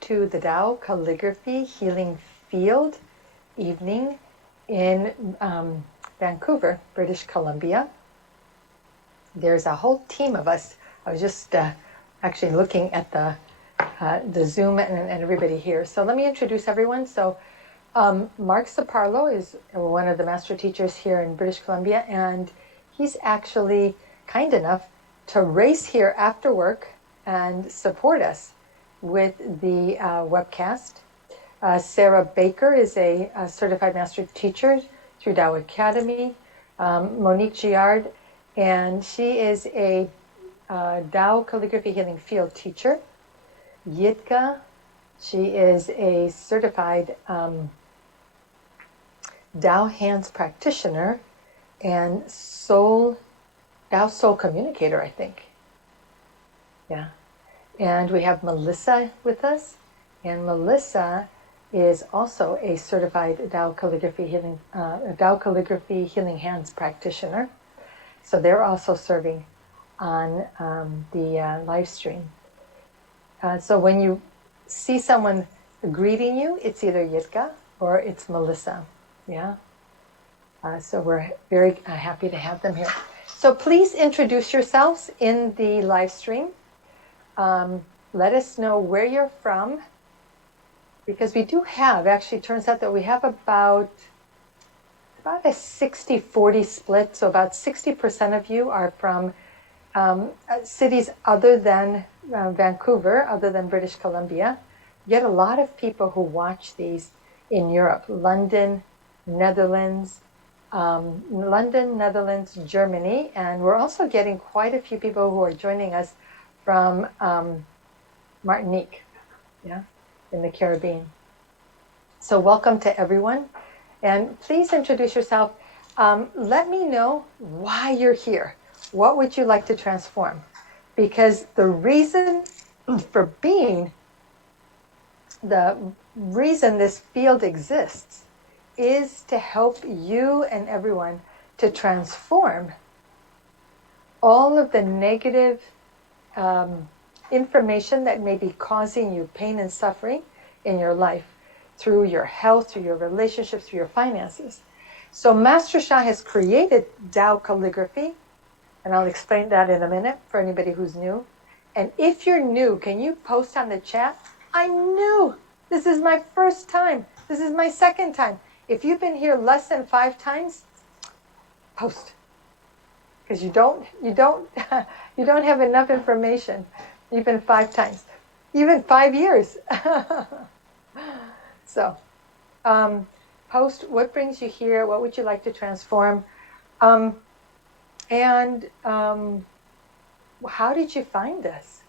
to the Tao Calligraphy Healing Field evening in Vancouver, British Columbia. There's a whole team of us. I was just actually looking at the Zoom and everybody here. So let me introduce everyone. So Mark Saparlo is one of the master teachers here in British Columbia, and he's actually kind enough to race here after work and support us with the webcast. Sarah Baker is a certified master teacher through Tao Academy. Monique Giard, and she is a Tao Calligraphy Healing Field teacher. Yitka, she is a certified Tao Hands practitioner and Tao Soul communicator, I think. Yeah. And we have Melissa with us, and Melissa is also a certified Tao Calligraphy Healing Hands practitioner. So they're also serving on the live stream. So when you see someone greeting you, it's either Yitka or it's Melissa. Yeah. So we're very happy to have them here. So please introduce yourselves in the live stream. Let us know where you're from, because we do have, actually turns out that we have about a 60-40 split. So about 60% of you are from cities other than Vancouver, other than British Columbia. You get a lot of people who watch these in Europe, London, Netherlands, Germany, and we're also getting quite a few people who are joining us from Martinique, yeah, in the Caribbean. So welcome to everyone, and please introduce yourself. Let me know why you're here. What would you like to transform? Because the reason for being, the reason this field exists is to help you and everyone to transform all of the negative information that may be causing you pain and suffering in your life, through your health, through your relationships, through your finances. So Master Sha has created Tao Calligraphy, and I'll explain that in a minute for anybody who's new. And if you're new, can you post on the chat, I'm new, this is my first time, this is my second time. If you've been here less than 5 times, post, because you don't have enough information. Even 5 times, even 5 years. So, post what brings you here. What would you like to transform? And how did you find us?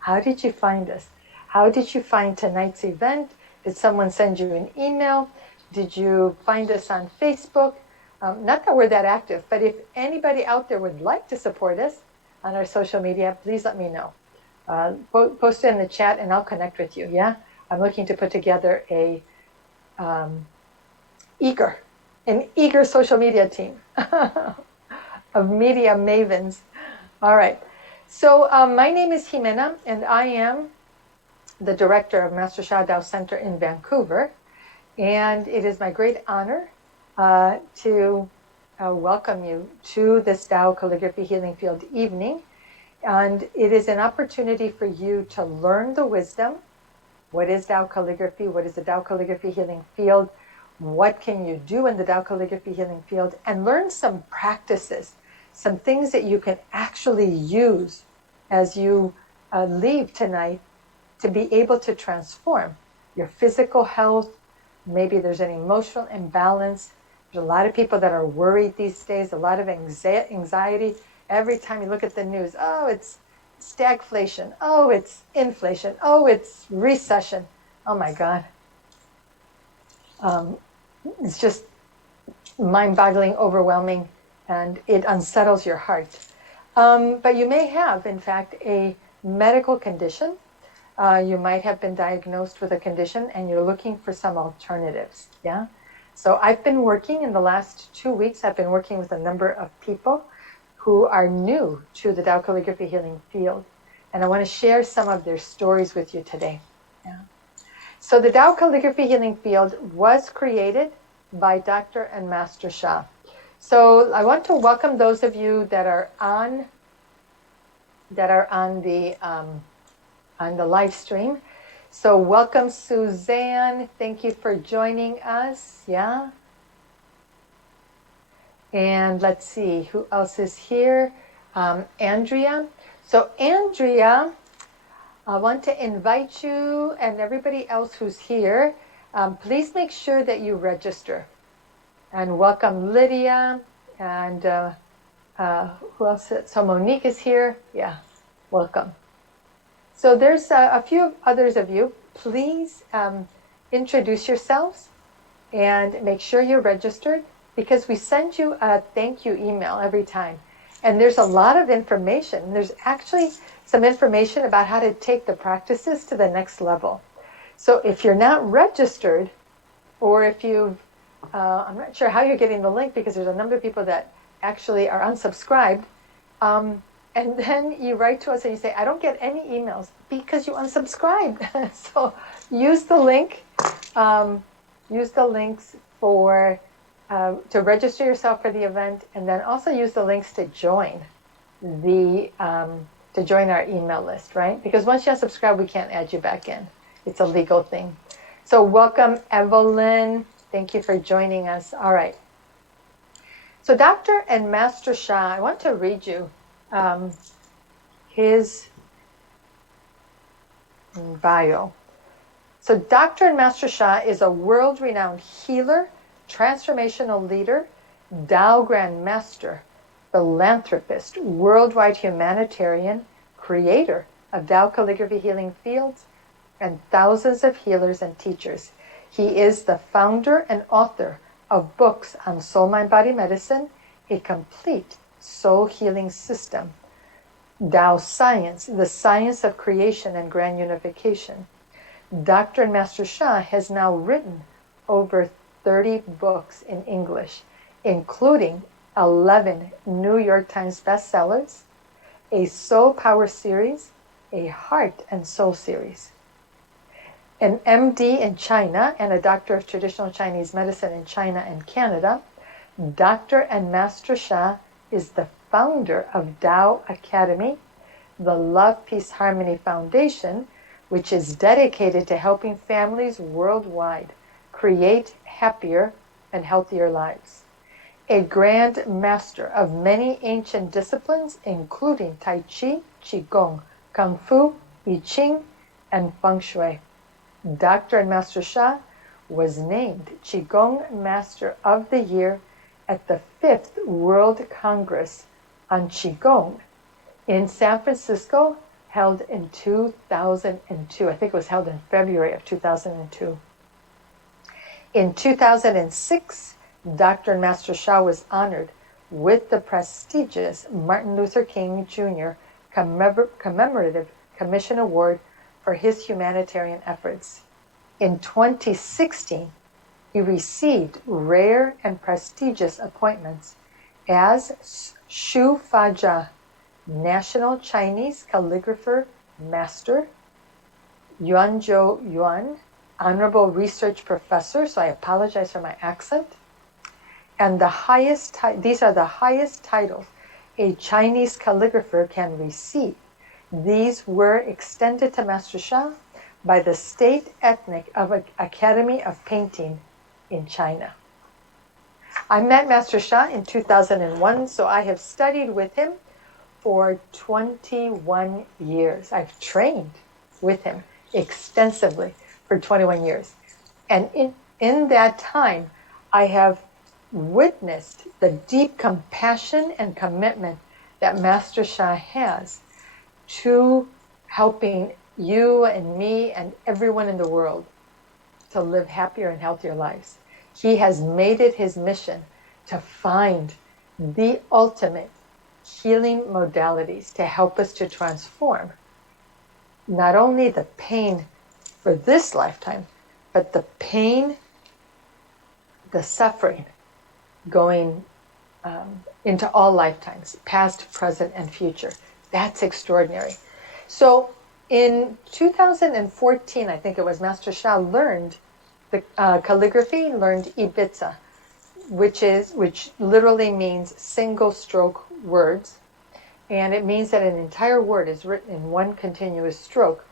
How did you find us? How did you find tonight's event? Did someone send you an email? Did you find us on Facebook? Not that we're that active, but if anybody out there would like to support us on our social media, please let me know. Post it in the chat and I'll connect with you, yeah? I'm looking to put together an eager social media team of media mavens. All right. So my name is Jimena, and I am the director of Master Sha Tao Center in Vancouver. And it is my great honor to welcome you to this Tao Calligraphy Healing Field evening. And it is an opportunity for you to learn the wisdom. What is Tao Calligraphy? What is the Tao Calligraphy Healing Field? What can you do in the Tao Calligraphy Healing Field? And learn some practices, some things that you can actually use as you leave tonight to be able to transform your physical health. Maybe there's an emotional imbalance. There's a lot of people that are worried these days, a lot of anxiety. Every time you look at the news, oh, it's stagflation. Oh, it's inflation. Oh, it's recession. Oh, my God. It's just mind-boggling, overwhelming, and it unsettles your heart. But you may have, in fact, a medical condition. You might have been diagnosed with a condition and you're looking for some alternatives. Yeah. So I've been working in the last 2 weeks, I've been working with a number of people who are new to the Tao Calligraphy Healing Field. And I want to share some of their stories with you today. Yeah. So the Tao Calligraphy Healing Field was created by Dr. and Master Sha. So I want to welcome those of you that are on the live stream. So welcome, Suzanne. Thank you for joining us. Yeah. And let's see who else is here. Andrea. So Andrea, I want to invite you and everybody else who's here. Please make sure that you register. And welcome Lydia and who else? So Monique is here. Yeah, welcome. So there's a few others of you. Please introduce yourselves and make sure you're registered, because we send you a thank you email every time. And there's a lot of information. There's actually some information about how to take the practices to the next level. So if you're not registered, or if you've, I'm not sure how you're getting the link, because there's a number of people that actually are unsubscribed. And then you write to us and you say, I don't get any emails because you unsubscribed. So use the link. Use the links for to register yourself for the event, and then also use the links to join our email list, right? Because once you unsubscribe, we can't add you back in. It's a legal thing. So welcome, Evelyn. Thank you for joining us. All right. So Dr. and Master Sha, I want to read you his bio. So Dr. and Master Sha is a world-renowned healer, transformational leader, Tao Grand Master, philanthropist, worldwide humanitarian, creator of Tao Calligraphy Healing Fields, and thousands of healers and teachers. He is the founder and author of books on soul, mind, body medicine, a complete soul healing system, Tao Science, the science of creation and grand unification. Dr. and Master Sha has now written over 30 books in English, including 11 New York Times bestsellers, a Soul Power series, a Heart and Soul series. An MD in China and a Doctor of Traditional Chinese Medicine in China and Canada, Dr. and Master Sha is the founder of Tao Academy, the Love, Peace, Harmony Foundation, which is dedicated to helping families worldwide create happier and healthier lives. A grand master of many ancient disciplines, including Tai Chi, Qigong, Kung Fu, I Ching, and Feng Shui. Dr. and Master Sha was named Qigong Master of the Year at the 5th World Congress on Qigong in San Francisco, held in 2002. I think it was held in February of 2002. In 2006, Dr. and Master Sha was honored with the prestigious Martin Luther King Jr. Commemorative Commission Award for his humanitarian efforts. In 2016, he received rare and prestigious appointments as Shu Faja, National Chinese Calligrapher Master, Yuanzhou Yuan, Honorable Research Professor, so I apologize for my accent, and these are the highest titles a Chinese calligrapher can receive. These were extended to Master Sha by the State Ethnic Academy of Painting in China. I met Master Sha in 2001, so I have studied with him for 21 years. I've trained with him extensively for 21 years. And in that time, I have witnessed the deep compassion and commitment that Master Sha has to helping you and me and everyone in the world to live happier and healthier lives. He has made it his mission to find the ultimate healing modalities to help us to transform not only the pain for this lifetime, but the pain, the suffering going into all lifetimes, past, present, and future. That's extraordinary. So In 2014, I think it was, Master Sha learned the calligraphy, learned Ibiza, which literally means single stroke words. And it means that an entire word is written in one continuous stroke.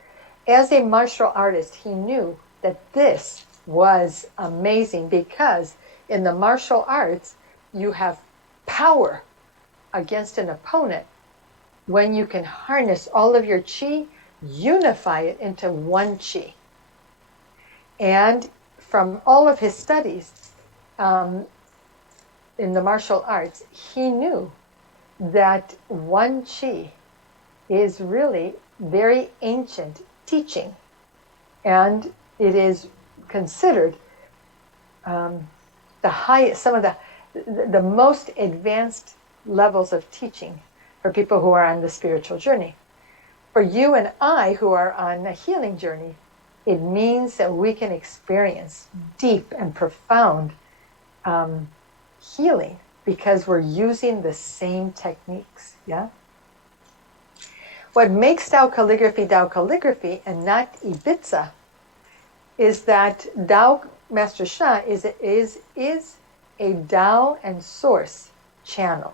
As a martial artist, he knew that this was amazing because in the martial arts, you have power against an opponent when you can harness all of your chi, unify it into one chi. And from all of his studies in the martial arts, he knew that one chi is really very ancient teaching, and it is considered the highest, some of the most advanced levels of teaching for people who are on the spiritual journey. For you and I who are on a healing journey, it means that we can experience deep and profound healing because we're using the same techniques. Yeah. What makes Tao calligraphy and not Ibiza is that Tao Master Sha is a Tao and Source channel.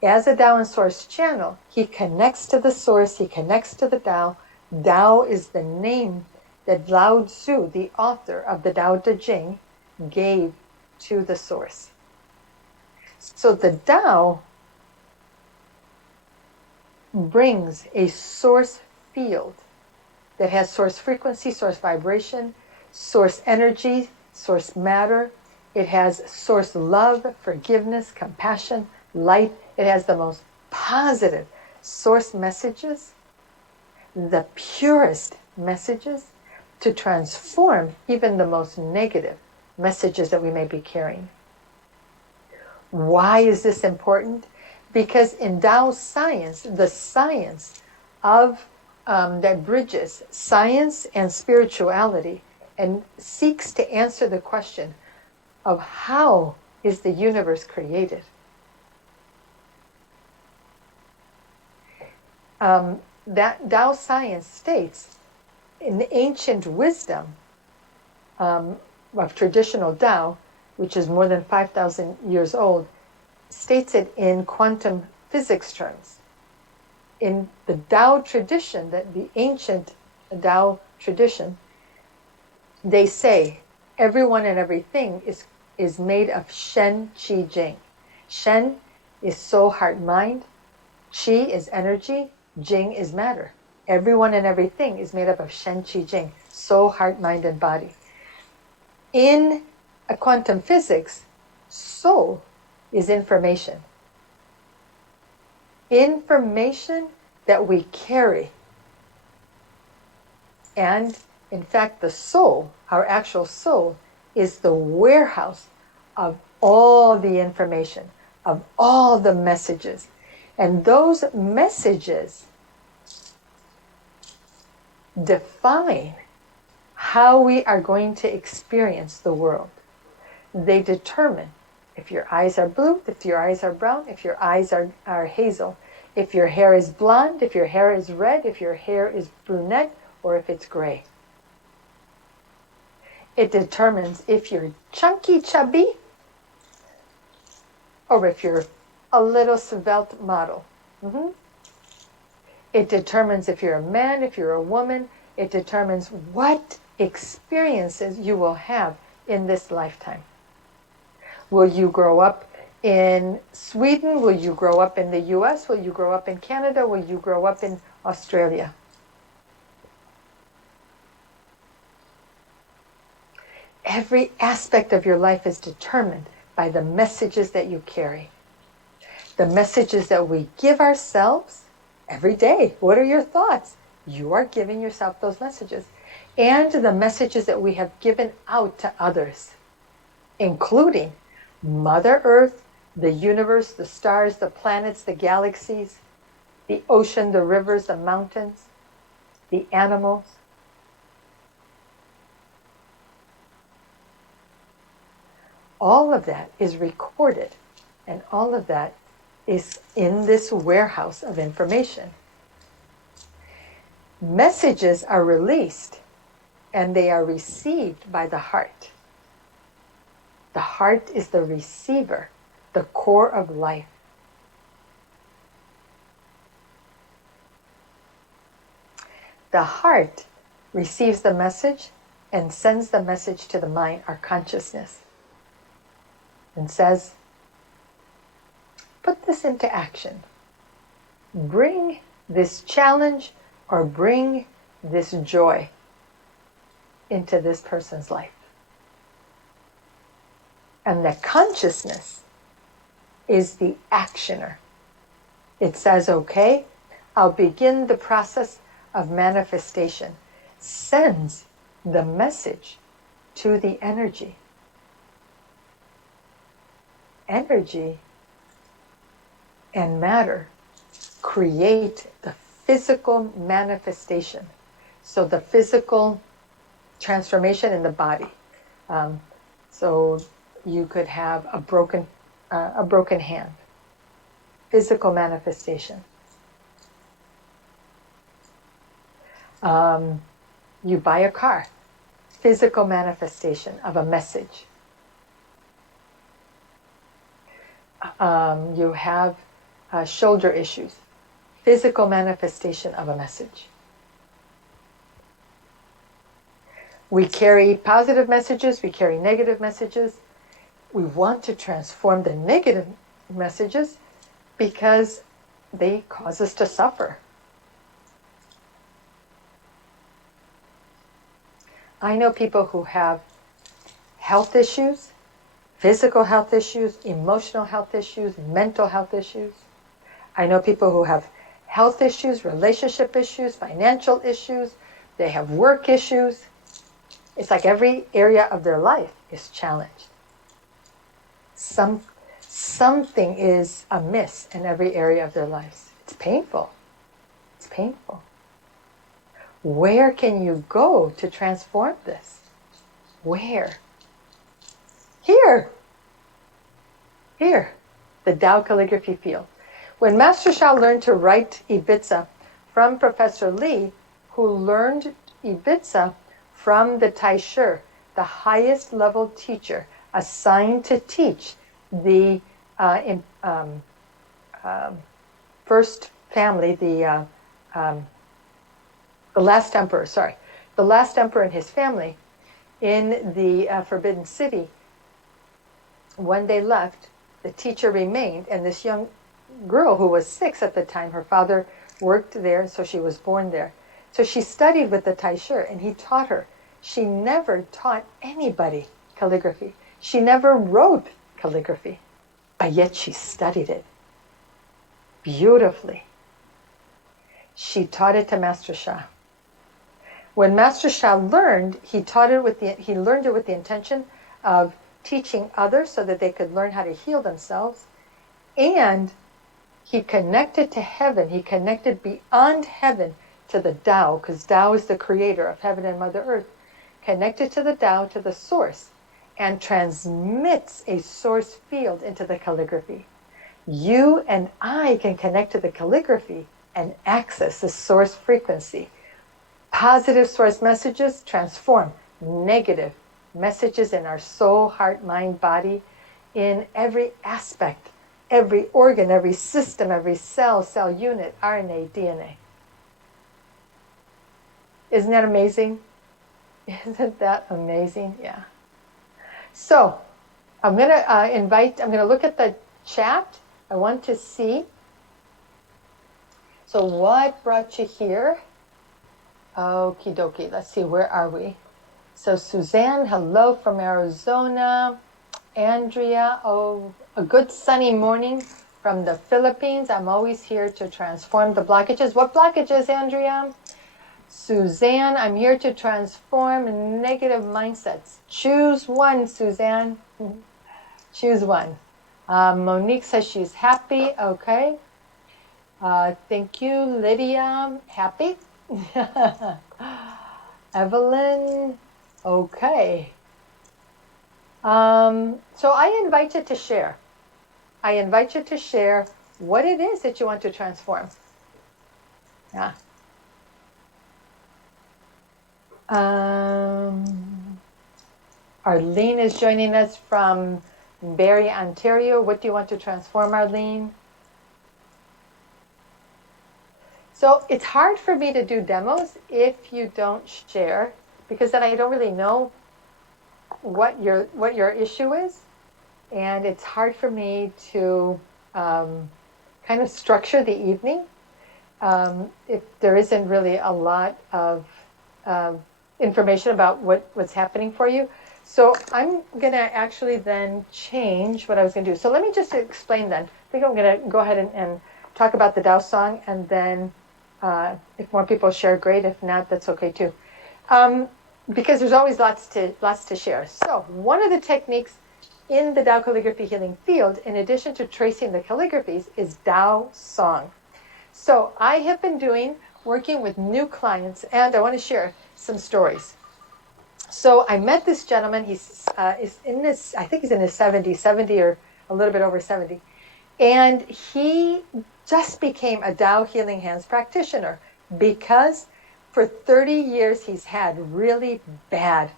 As a Tao and Source channel, he connects to the Source, he connects to the Tao. Tao is the name that Lao Tzu, the author of the Tao Te Ching, gave to the Source. So the Tao brings a source field that has source frequency, source vibration, source energy, source matter. It has source love, forgiveness, compassion, light. It has the most positive source messages, the purest messages to transform even the most negative messages that we may be carrying. Why is this important? Because in Tao science, the science of that bridges science and spirituality and seeks to answer the question of how is the universe created. That Tao science states in the ancient wisdom of traditional Tao, which is more than 5,000 years old, states it in quantum physics terms. In the Tao tradition, that the ancient Tao tradition, they say everyone and everything is made of Shen, Qi, Jing. Shen is soul, heart, mind. Qi is energy. Jing is matter. Everyone and everything is made up of Shen, Qi, Jing. Soul, heart, mind, and body. In quantum physics, soul is information. Information that we carry. And in fact, the soul, our actual soul, is the warehouse of all the information, of all the messages. And those messages define how we are going to experience the world. They determine if your eyes are blue, if your eyes are brown, if your eyes are hazel, if your hair is blonde, if your hair is red, if your hair is brunette, or if it's gray. It determines if you're chunky, chubby, or if you're a little svelte model. Mm-hmm. It determines if you're a man, if you're a woman. It determines what experiences you will have in this lifetime. Will you grow up in Sweden? Will you grow up in the US? Will you grow up in Canada? Will you grow up in Australia? Every aspect of your life is determined by the messages that you carry. The messages that we give ourselves every day. What are your thoughts? You are giving yourself those messages. And the messages that we have given out to others, including Mother Earth, the universe, the stars, the planets, the galaxies, the ocean, the rivers, the mountains, the animals. All of that is recorded, and all of that is in this warehouse of information. Messages are released and they are received by the heart. The heart is the receiver, the core of life. The heart receives the message and sends the message to the mind, our consciousness, and says, put this into action. Bring this challenge or bring this joy into this person's life. And the consciousness is the actioner. It says, okay, I'll begin the process of manifestation. Sends the message to the energy. Energy and matter create the physical manifestation. So the physical transformation in the body. So you could have a broken hand. Physical manifestation. You buy a car. Physical manifestation of a message. You have shoulder issues. Physical manifestation of a message. We carry positive messages, we carry negative messages. We want to transform the negative messages because they cause us to suffer. I know people who have health issues, physical health issues, emotional health issues, mental health issues. I know people who have health issues, relationship issues, financial issues. They have work issues. It's like every area of their life is challenged. Something is amiss in every area of their lives. It's painful. It's painful. Where can you go to transform this? Where? Here. Here. The Tao calligraphy field. When Master Sha learned to write Ibiza from Professor Lee, who learned Ibiza from the Taisher, the highest level teacher assigned to teach the first family, the last emperor, the last emperor and his family in the Forbidden City. When they left, the teacher remained, and this young girl who was 6 at the time, her father worked there, so she was born there. So she studied with the Taisher, and he taught her. She never taught anybody calligraphy. She never wrote calligraphy, but yet she studied it beautifully. She taught it to Master Sha. When Master Sha learned, he learned it with the intention of teaching others so that they could learn how to heal themselves. And he connected to heaven. He connected beyond heaven to the Tao, because Tao is the creator of heaven and Mother Earth. Connected to the Tao, to the source, and transmits a source field into the calligraphy. You and I can connect to the calligraphy and access the source frequency. Positive source messages transform negative messages in our soul, heart, mind, body, in every aspect, every organ, every system, every cell unit, RNA, DNA. Isn't that amazing? Isn't that amazing? Yeah. So, I'm going to look at the chat. I want to see. So what brought you here? Okie dokie. Let's see, where are we? So Suzanne, hello from Arizona. Andrea, a good sunny morning from the Philippines. I'm always here to transform the blockages. What blockages, Andrea? Suzanne, I'm here to transform negative mindsets. Choose one, Suzanne. Choose one. Monique says she's happy. Okay. Thank you, Lydia. Happy. Evelyn. Okay. So I invite you to share. I invite you to share what it is that you want to transform. Yeah. Arlene is joining us from Barrie, Ontario. What do you want to transform, Arlene? So it's hard for me to do demos if you don't share, because then I don't really know what your issue is, and it's hard for me to kind of structure the evening if there isn't really a lot of information about what's happening for you. So I'm going to actually then change what I was going to do. So let me just explain then. I think I'm going to go ahead and talk about the Tao song, and then if more people share, great. If not, that's okay too. Because there's always lots to share. So one of the techniques in the Tao calligraphy healing field, in addition to tracing the calligraphies, is Tao song. So I have been working with new clients, and I want to share some stories. So I met this gentleman. He's is in this, I think he's in his 70 or a little bit over 70. And he just became a Tao Healing Hands practitioner because for 30 years he's had really bad,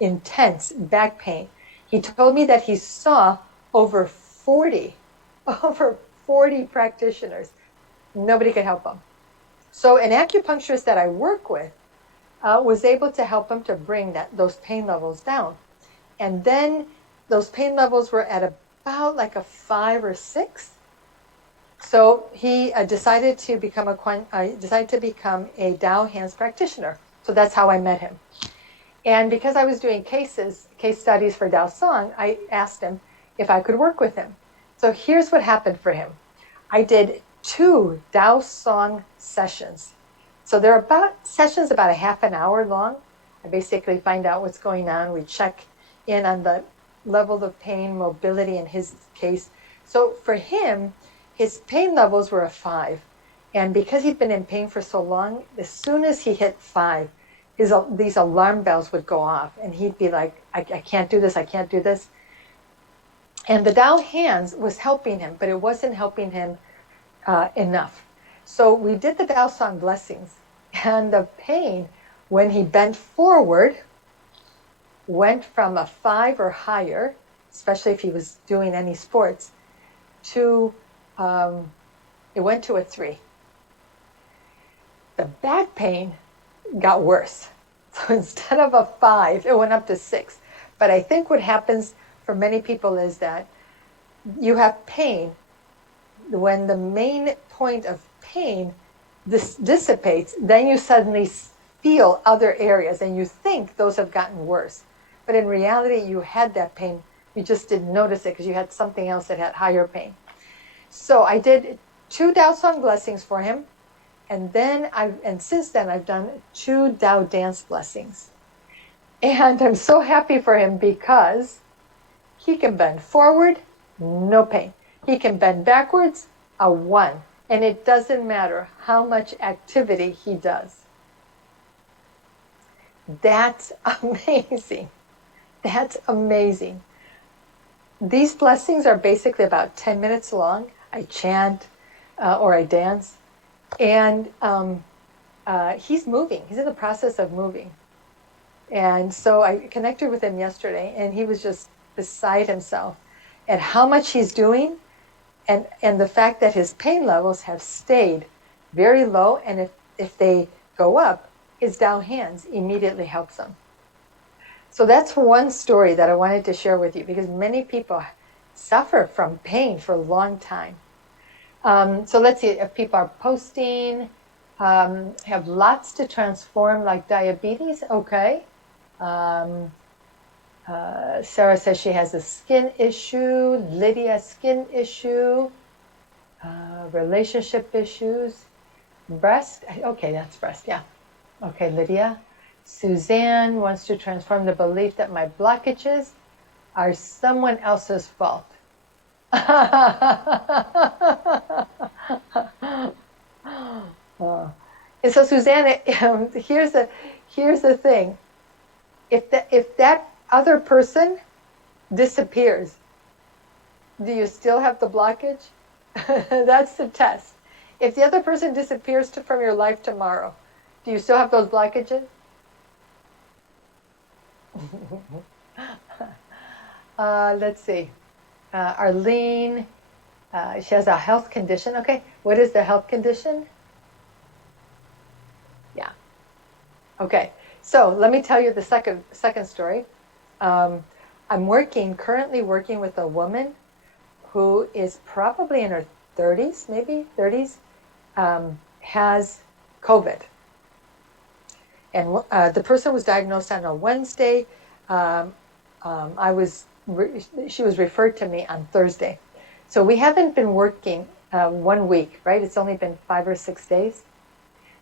intense back pain. He told me that he saw over 40 practitioners. Nobody could help him. So an acupuncturist that I work with was able to help him to bring those pain levels down. And then those pain levels were at about like a 5 or 6. So he decided to become a Tao Hands practitioner. So that's how I met him. And because I was doing case studies for Tao Song, I asked him if I could work with him. So here's what happened for him. I did 2 Tao Song sessions. So they're sessions about a half an hour long. I basically find out what's going on. We check in on the level of pain, mobility in his case. So for him, his pain levels were a 5. And because he'd been in pain for so long, as soon as he hit 5, these alarm bells would go off. And he'd be like, I can't do this, I can't do this. And the Tao Hands was helping him, but it wasn't helping him enough. So we did the Tao Song blessings, and the pain, when he bent forward, went from a 5 or higher, especially if he was doing any sports, to it went to a 3. The back pain got worse. So instead of a 5, it went up to 6. But I think what happens for many people is that you have pain. When the main point of pain dissipates, then you suddenly feel other areas and you think those have gotten worse. But in reality, you had that pain. You just didn't notice it because you had something else that had higher pain. So I did 2 Tao Song blessings for him. And since then I've done 2 Tao dance blessings. And I'm so happy for him because he can bend forward, no pain. He can bend backwards, a 1. And it doesn't matter how much activity he does. That's amazing. That's amazing. These blessings are basically about 10 minutes long. I chant or I dance. And he's moving. He's in the process of moving. And so I connected with him yesterday, and he was just beside himself at how much he's doing and the fact that his pain levels have stayed very low. And if they go up, his Tao Hands immediately helps him. So that's one story that I wanted to share with you, because many people suffer from pain for a long time. So let's see if people are posting. Have lots to transform, like diabetes. Okay. Sarah says she has a skin issue. Lydia, skin issue. Relationship issues. Breast. Okay, that's breast. Yeah. Okay, Lydia. Suzanne wants to transform the belief that my blockages are someone else's fault. And so, Suzanne, here's the thing. If that other person disappears, do you still have the blockage? That's the test. If the other person disappears from your life tomorrow, do you still have those blockages? Let's see. Arlene, she has a health condition. Okay, what is the health condition? Yeah. Okay, so let me tell you the second story. I'm currently working with a woman who is probably in her 30s, maybe 30s, has COVID. And the person was diagnosed on a Wednesday. She was referred to me on Thursday. So we haven't been working 1 week, right? It's only been 5 or 6 days.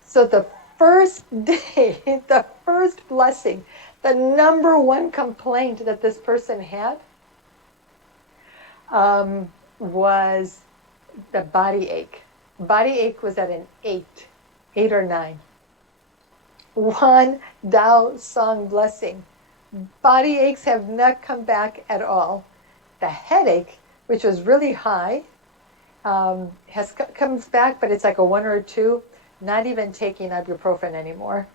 So the first day, the first blessing, the number one complaint that this person had was the body ache. Body ache was at an 8 or 9. One Tao Song blessing. Body aches have not come back at all. The headache, which was really high, comes back, but it's like a 1 or a 2. Not even taking ibuprofen anymore.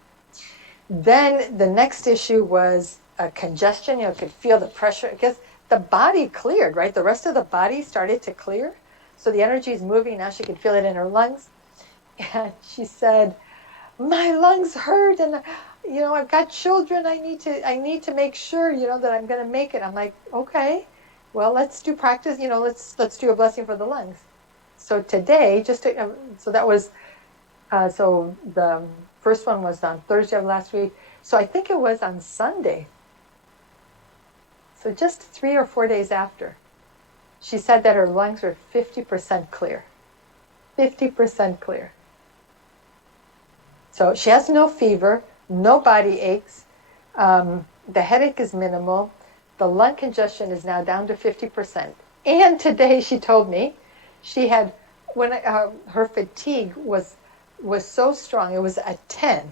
Then the next issue was congestion. Could feel the pressure because the body cleared, right? The rest of the body started to clear. So the energy is moving. Now she could feel it in her lungs. And she said, my lungs hurt, and I've got children. I need to make sure, that I'm going to make it. I'm like, okay, well, let's do practice. Let's do a blessing for the lungs. So today, so that was, so the first one was on Thursday of last week. So I think it was on Sunday. So just 3 or 4 days after, she said that her lungs were 50% clear. 50% clear. So she has no fever, no body aches. The headache is minimal. The lung congestion is now down to 50%. And today she told me she had, when her fatigue was so strong, it was a 10.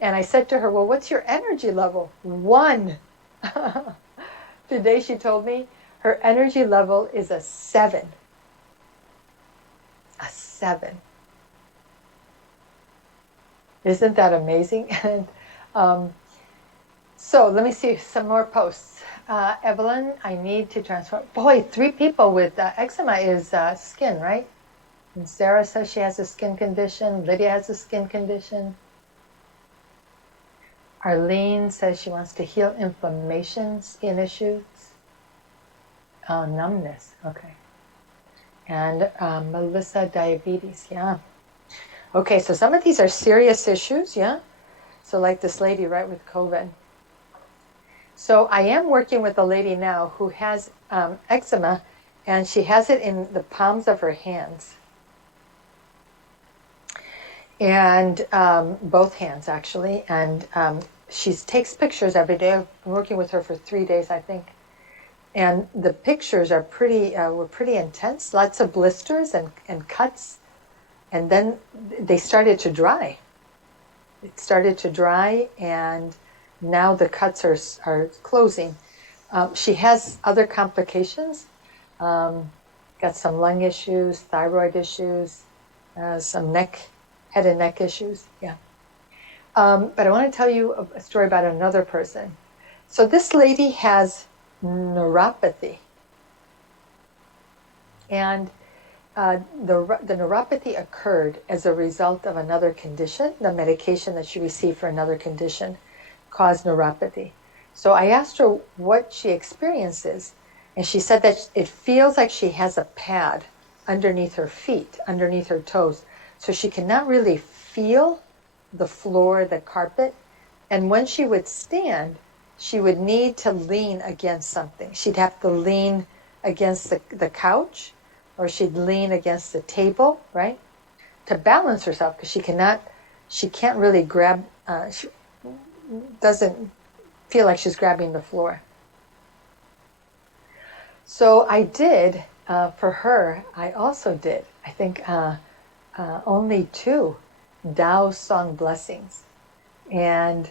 And I said to her, well, what's your energy level? 1. Today she told me her energy level is a 7. A 7. Isn't that amazing? And so let me see some more posts. Evelyn, I need to transform. Boy, 3 people with eczema is skin, right? And Sarah says she has a skin condition. Lydia has a skin condition. Arlene says she wants to heal inflammation, skin issues. Numbness, okay. And Melissa, diabetes, yeah. Okay, so some of these are serious issues, yeah? So like this lady, right, with COVID. So I am working with a lady now who has eczema, and she has it in the palms of her hands. And both hands, actually. And she takes pictures every day. I've been working with her for 3 days, I think. And the pictures are were pretty intense. Lots of blisters and cuts. And then they started to dry. It started to dry, and now the cuts are closing. She has other complications. Got some lung issues, thyroid issues, some head and neck issues. Yeah. But I want to tell you a story about another person. So this lady has neuropathy. And the neuropathy occurred as a result of another condition. The medication that she received for another condition caused neuropathy. So I asked her what she experiences, and she said that it feels like she has a pad underneath her feet, underneath her toes. So she cannot really feel the floor, the carpet. And when she would stand, she would need to lean against something. She'd have to lean against the couch, or she'd lean against the table, right, to balance herself, because she can't really grab, she doesn't feel like she's grabbing the floor. So I did, for her, I also did, I think, only 2 Tao Song blessings. And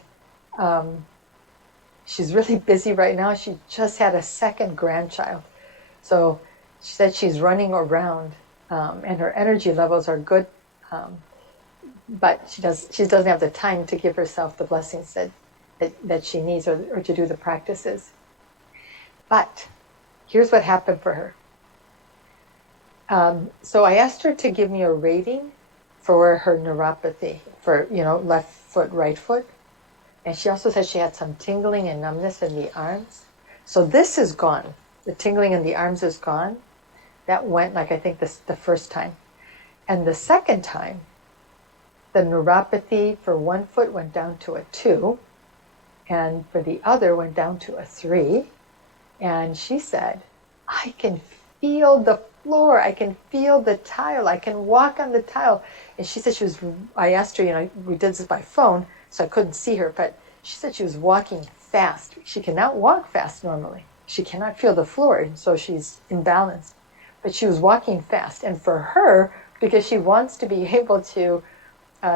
she's really busy right now. She just had a second grandchild. So she said she's running around, and her energy levels are good, but she doesn't have the time to give herself the blessings that she needs or to do the practices. But here's what happened for her. So I asked her to give me a rating for her neuropathy, for, left foot, right foot. And she also said she had some tingling and numbness in the arms. So this is gone. The tingling in the arms is gone. That went, like, I think the first time. And the second time, the neuropathy for one foot went down to a 2, and for the other went down to a 3. And she said, I can feel the floor. I can feel the tile. I can walk on the tile. And she said I asked her, we did this by phone, so I couldn't see her, but she said she was walking fast. She cannot walk fast normally. She cannot feel the floor, and so she's imbalanced. But she was walking fast. And for her, because she wants to be able to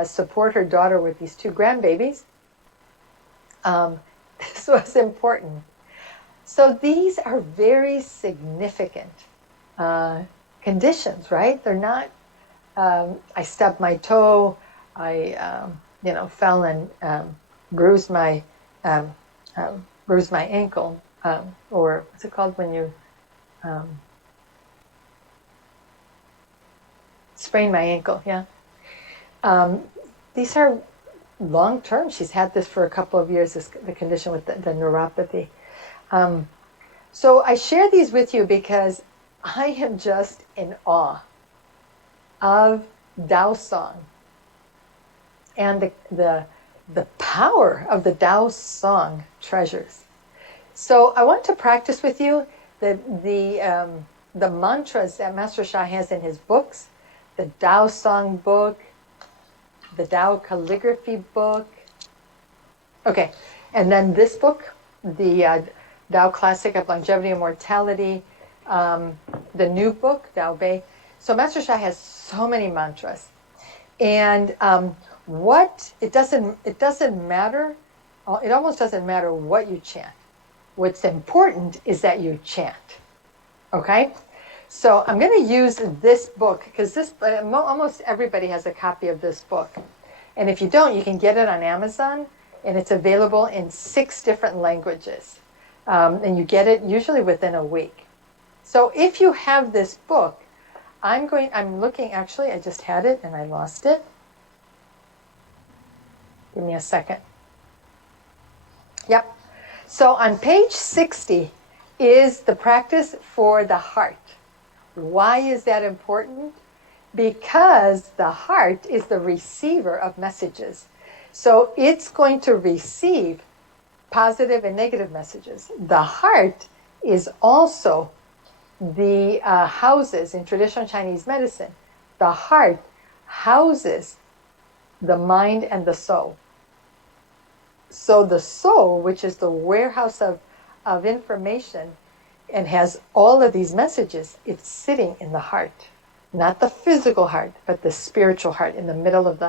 support her daughter with these 2 grandbabies, this was important. So these are very significant conditions, right? They're not, I stubbed my toe, I, fell and bruised my ankle, or what's it called when you sprain my ankle, yeah. These are long-term. She's had this for a couple of years, the condition with the neuropathy. So I share these with you because I am just in awe of Tao Song and the power of the Tao Song treasures. So I want to practice with you the mantras that Master Sha has in his books, the Tao Song book, the Tao calligraphy book. Okay, and then this book, the Tao Classic of Longevity and Mortality, the new book, Tao Bei. So Master Sha has so many mantras, and it doesn't matter. It almost doesn't matter what you chant. What's important is that you chant. Okay, so I'm going to use this book because almost everybody has a copy of this book, and if you don't, you can get it on Amazon, and it's available in 6 different languages. And you get it usually within a week. So if you have this book, I'm looking, actually, I just had it and I lost it. Give me a second. Yep. So on page 60 is the practice for the heart. Why is that important? Because the heart is the receiver of messages. So it's going to receive positive and negative messages. The heart is also the houses in traditional Chinese medicine. The heart houses the mind and the soul. So the soul, which is the warehouse of information and has all of these messages, it's sitting in the heart. Not the physical heart, but the spiritual heart in the middle of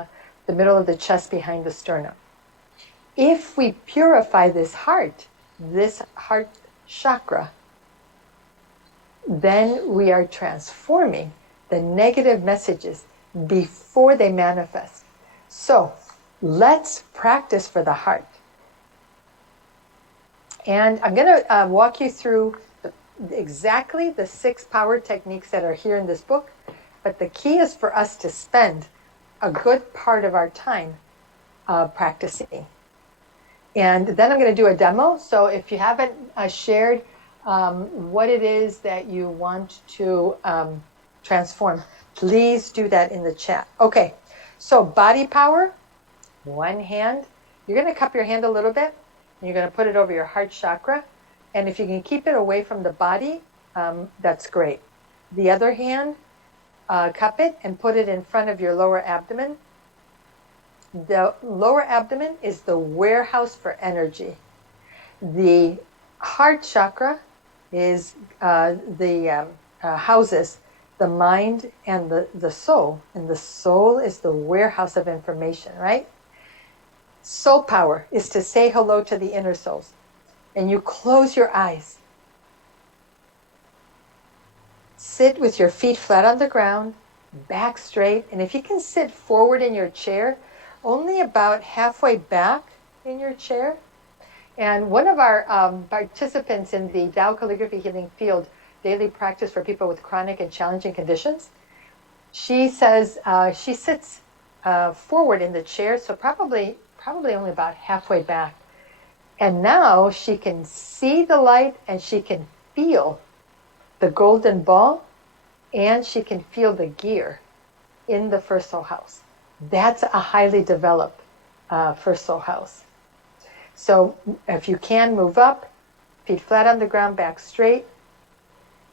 the chest behind the sternum. If we purify this heart chakra, then we are transforming the negative messages before they manifest. So let's practice for the heart. And I'm going to walk you through exactly the 6 power techniques that are here in this book. But the key is for us to spend a good part of our time practicing. And then I'm going to do a demo. So if you haven't shared what it is that you want to transform, please do that in the chat. Okay, so body power, one hand. You're going to cup your hand a little bit. And you're going to put it over your heart chakra. And if you can keep it away from the body, that's great. The other hand, cup it and put it in front of your lower abdomen. The lower abdomen is the warehouse for energy. The heart chakra is houses the mind and the soul. And the soul is the warehouse of information, right? Soul power is to say hello to the inner souls. And you close your eyes. Sit with your feet flat on the ground, back straight. And if you can sit forward in your chair, only about halfway back in your chair, And one of our participants in the Tao Calligraphy Healing Field daily practice for people with chronic and challenging conditions, she says she sits forward in the chair, so probably only about halfway back. And now she can see the light and she can feel the golden ball and she can feel the gear in the first soul house. That's a highly developed first soul house. So if you can, move up, feet flat on the ground, back straight,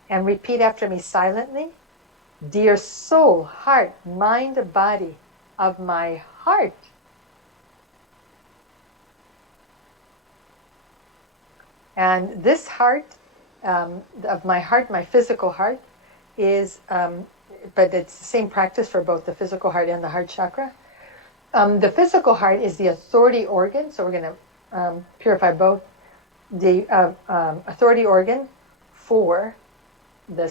and repeat after me silently. Dear soul, heart, mind, body of my heart. And this heart, of my heart, my physical heart, is, but it's the same practice for both the physical heart and the heart chakra. The physical heart is the authority organ, so we're going to purify both. The authority organ for the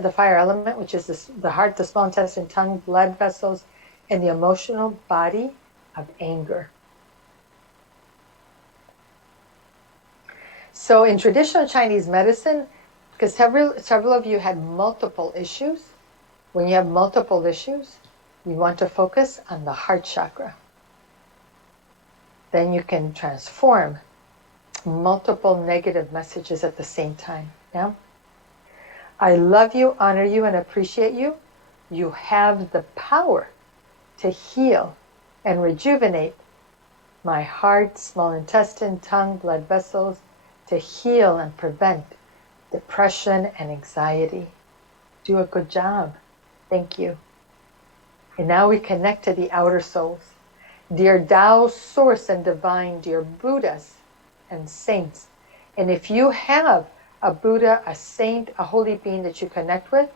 the fire element, which is the heart, the small intestine, tongue, blood vessels, and the emotional body of anger. So in traditional Chinese medicine, because several of you had multiple issues, when you have multiple issues, you want to focus on the heart chakra. Then you can transform multiple negative messages at the same time. Yeah? I love you, honor you, and appreciate you. You have the power to heal and rejuvenate my heart, small intestine, tongue, blood vessels, to heal and prevent depression and anxiety. Do a good job. Thank you. And now we connect to the outer souls. Dear Tao, Source, and Divine, dear Buddhas and saints. And if you have a Buddha, a saint, a holy being that you connect with,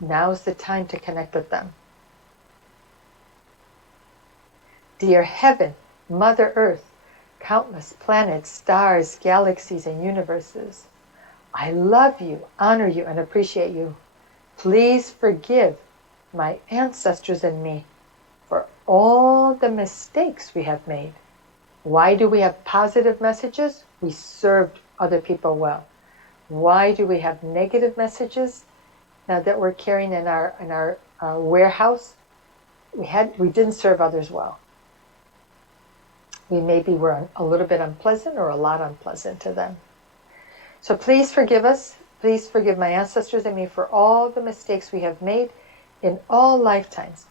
now's the time to connect with them. Dear Heaven, Mother Earth, countless planets, stars, galaxies, and universes, I love you, honor you, and appreciate you. Please forgive my ancestors and me for all the mistakes we have made. Why do we have positive messages? We served other people well. Why do we have negative messages now that we're carrying in our warehouse? We didn't serve others well. We maybe were a little bit unpleasant or a lot unpleasant to them. So please forgive us. Please forgive my ancestors and me for all the mistakes we have made in all lifetimes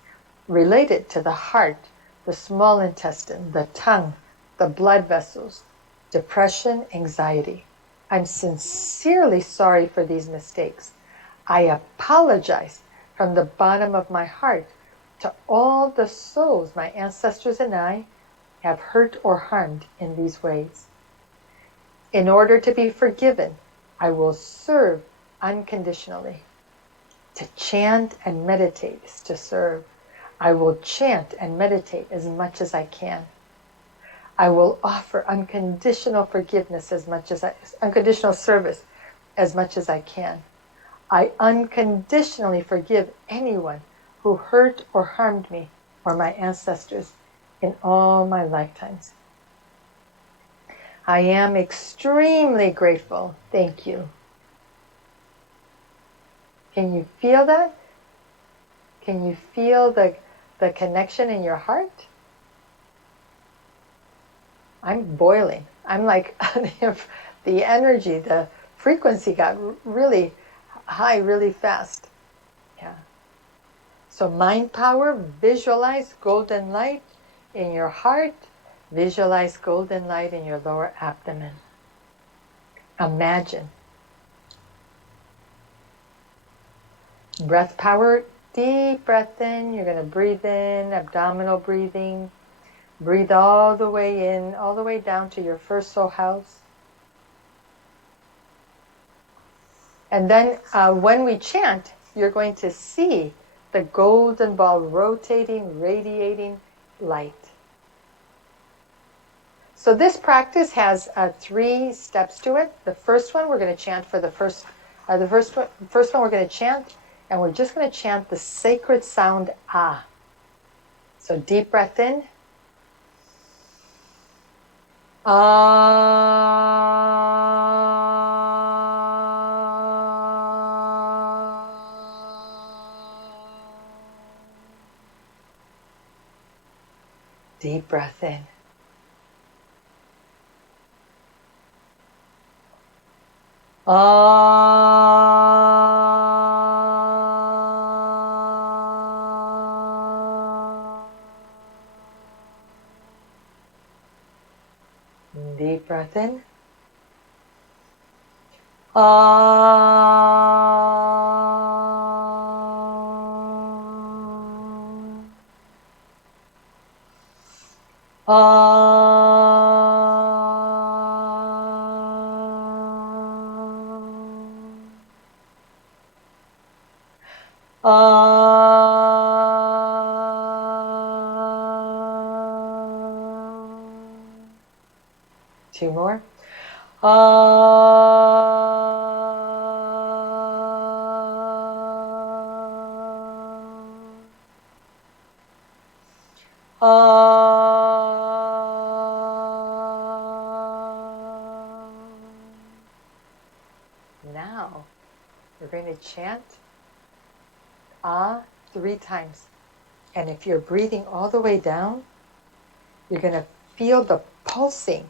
related to the heart, the small intestine, the tongue, the blood vessels, depression, anxiety. I'm sincerely sorry for these mistakes. I apologize from the bottom of my heart to all the souls my ancestors and I have hurt or harmed in these ways. In order to be forgiven, I will serve unconditionally. To chant and meditate is to serve. I will chant and meditate as much as I can. I will offer unconditional forgiveness unconditional service as much as I can. I unconditionally forgive anyone who hurt or harmed me or my ancestors in all my lifetimes. I am extremely grateful. Thank you. Can you feel that? Can you feel the connection in your heart? I'm boiling. I'm like, the energy, the frequency got really high really fast. Yeah. So mind power, visualize golden light in your heart. Visualize golden light in your lower abdomen. Imagine. Breath power, deep breath in. You're going to breathe in, abdominal breathing. Breathe all the way in, all the way down to your first soul house. And then when we chant, you're going to see the golden ball rotating, radiating light. So this practice has 3 steps to it. The first one we're going to chant for the first one we're going to chant, and we're just going to chant the sacred sound Ah. So deep breath in. Deep breath in. Deep breath in. Two more. Now we're going to chant ah 3 times. And if you're breathing all the way down, you're going to feel the pulsing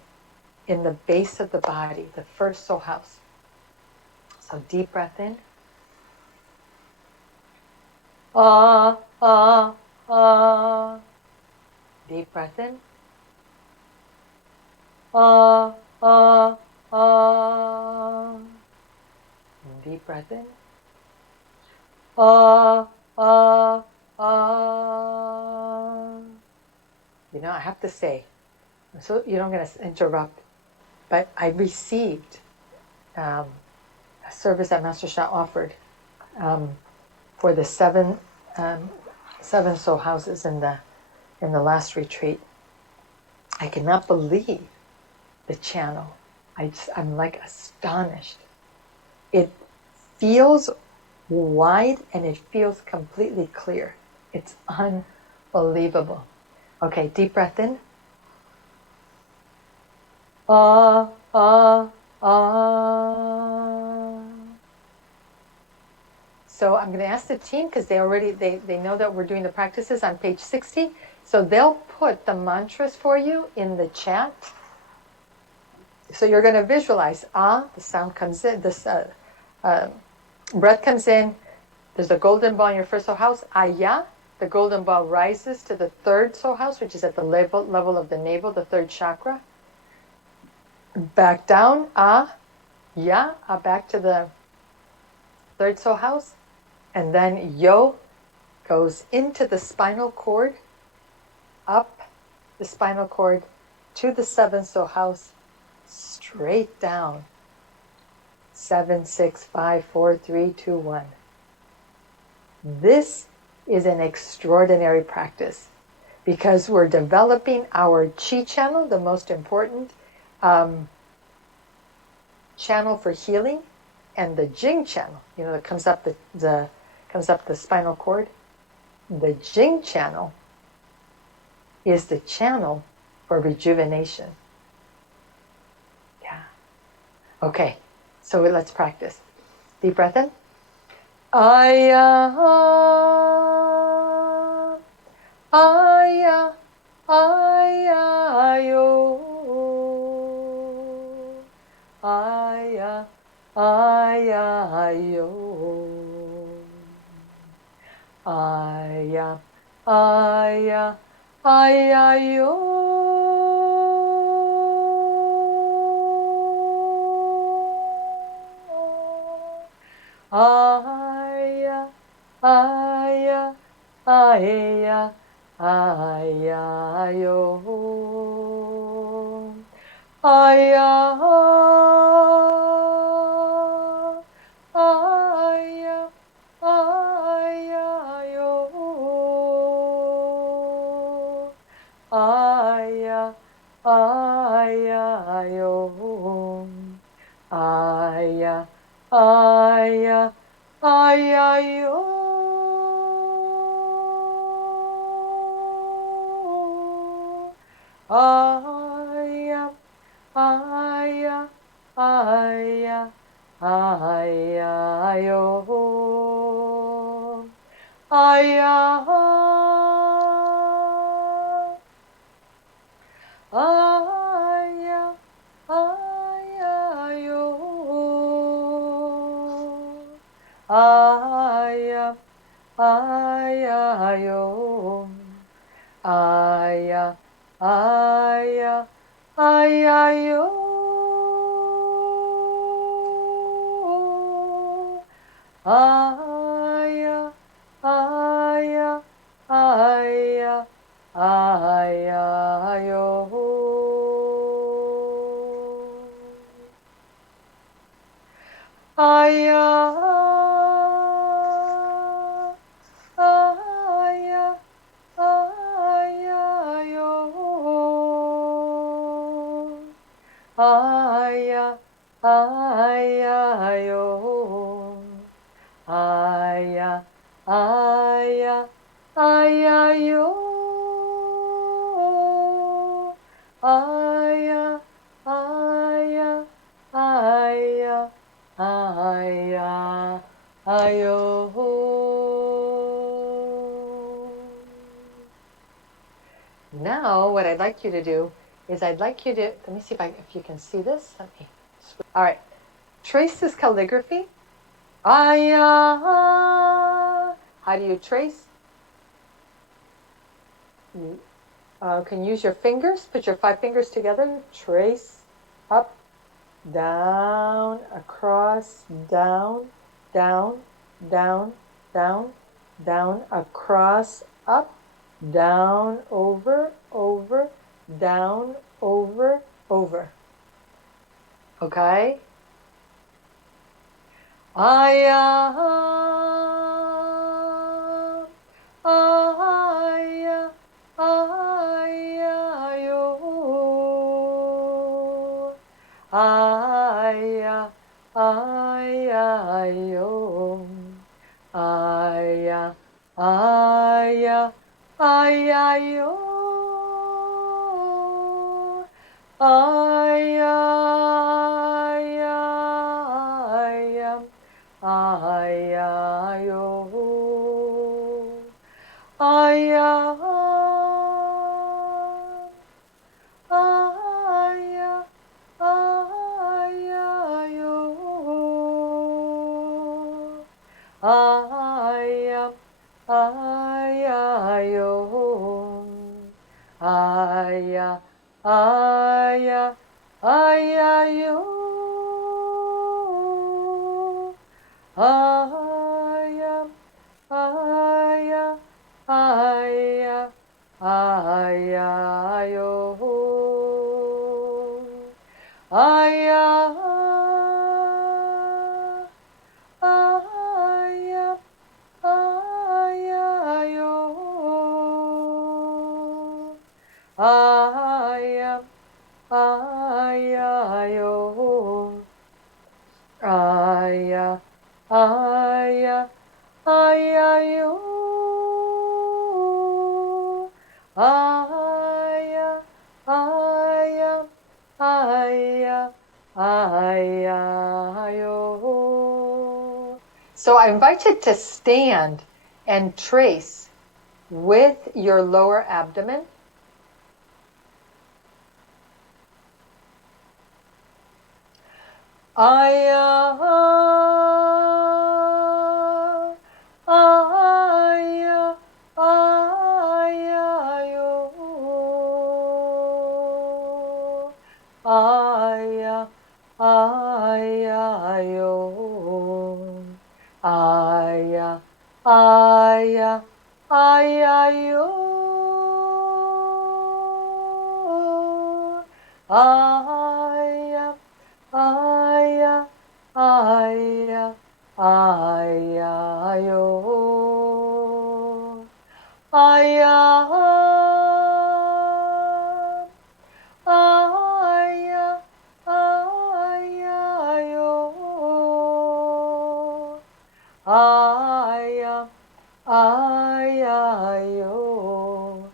in the base of the body, the first soul house. So deep breath in. Ah, ah, ah. Deep breath in. Ah, ah, ah. Deep breath in. Ah, ah, ah. You know, I have to say, so you don't going to interrupt, but I received a service that Master Sha offered for the seven soul houses in the last retreat. I cannot believe the channel. I'm like astonished. It feels wide and it feels completely clear. It's unbelievable. Okay, deep breath in. Ah, ah, ah. So I'm going to ask the team, because they know that we're doing the practices on page 60. So they'll put the mantras for you in the chat. So you're going to visualize, the sound comes in, this breath comes in, there's a golden ball in your first soul house, ya, the golden ball rises to the third soul house, which is at the level of the navel, the third chakra. Back down, ya, back to the third soul house. And then yo goes into the spinal cord, up the spinal cord to the seventh soul house, straight down. 7, 6, 5, 4, 3, 2, 1. This is an extraordinary practice because we're developing our chi channel, the most important channel for healing, and the jing channel, that comes up the spinal cord. The jing channel is the channel for rejuvenation. Yeah. Okay, so let's practice. Deep breath in. Aya, aya, aya, yo. Aya, aya, yo. Aya, aya, aya, yo. Aya, aya, aya, aya, yo. Aya, aya, aya, yo. Aya, aya, yo. Aya, aya, aya, yo. Aya, aya, aya, aya, yo, aya, aya, aya, yo, aya, aya, yo, aya, aya, aya, yo, aya, aya, aya, aya, yo, aya, aya, aya, yo, aya, aya, yo, aya, aya, aya, yo, aya, aya, aya, aya, ayo. Now, what I'd like you to do is I'd like you to, let me see if you can see this. Let me switch. All right. Trace this calligraphy. Aya. How do you trace? You can use your fingers. Put your 5 fingers together. Trace up, down, across, down, down, down, down, down, across, up, down, over, over, down, over, over. Okay? Aya, aya, aya, yo. Aya, aya, yo. Aya, aya, aya, yo. Aya, aya, aya, yo. Aya, aya, aya, yo. Aya, aya, yo. Aya, aya, aya, yo. Aya, aya, aya, aya, yo. Aya, aya, aya, yo. Aya, aya, yo. Aya, aya, aya, yo. Aya, aya, aya, aya, yo. So I invite you to stand and trace with your lower abdomen. Aya, aya, aya, yo. Aya, aya, yo. Aya, aya, aya, yo. Aya, aya, aya, aya, yo. Aya, aya, aya, yo. Aya, aya, yo.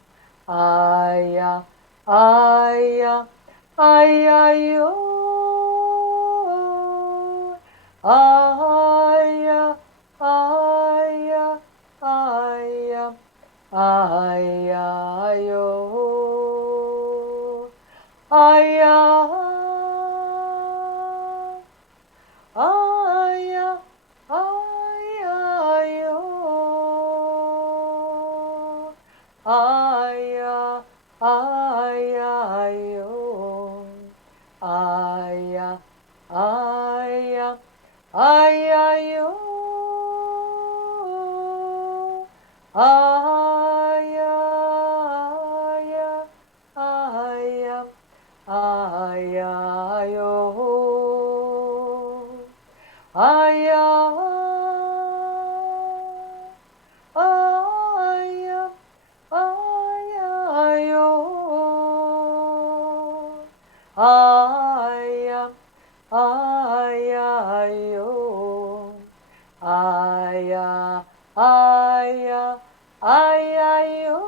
Aya, aya, ay, ay, yo. Ay, ay, ay, ay, ay, yo. Ay, ay, ay, ay, yo. Ay, ay, ay, yo. Ay, ay, ay, ay, yo. Ay, ay, ay, ay, ay, yo. Ay, ay, ay, ay, yo. Ay, ay, ay, yo. Ay, ay, ay, ay, yo. Ay, ay, ay, ay, ay, yo.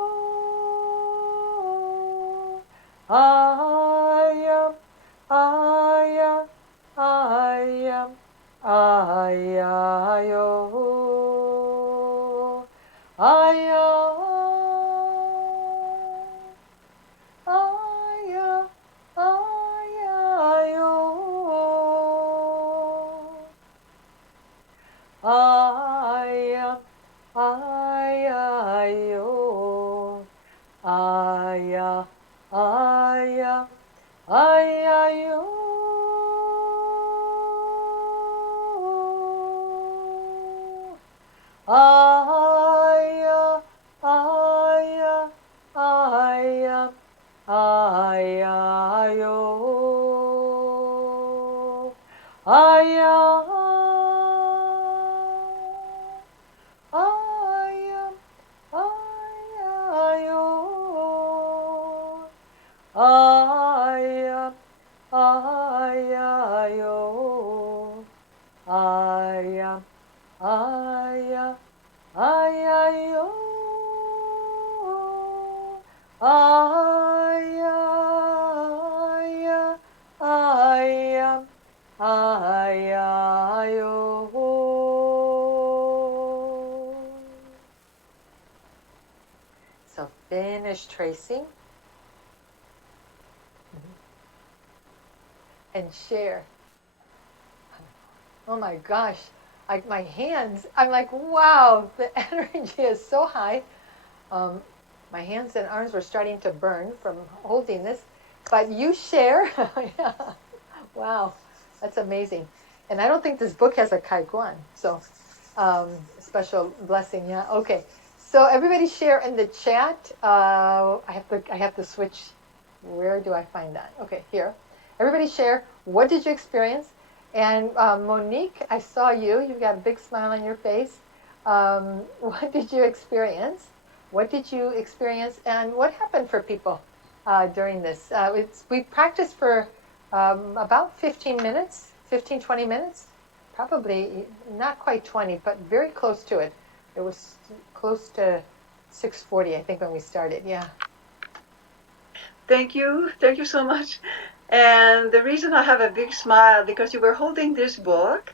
Ay, ay, ay, ay, yo. Ay, ay, ay, yo. Ay, ay, ay, ay, yo. Ay, ay, ay, ay, ay, yo. Ay, ay, ay, ay, yo. Ay, ay, ay, yo. Ay, ay, ay, ay, yo. Ay, ay, ay, ay, ay, yo. So finish tracing and share. Oh my gosh, my hands, I'm like, wow, the energy is so high. My hands and arms were starting to burn from holding this, but you share. Yeah. Wow, that's amazing. And I don't think this book has a kaiguan, so special blessing. Yeah. Okay. So everybody share in the chat. I have to switch. Where do I find that? Okay, here. Everybody share. What did you experience? And Monique, I saw you. You've got a big smile on your face. What did you experience? What did you experience, and what happened for people during this? We practiced for about 15 minutes, 15, 20 minutes. Probably not quite 20, but very close to it. It was close to 6:40, I think, when we started. Yeah. Thank you so much. And the reason I have a big smile, because you were holding this book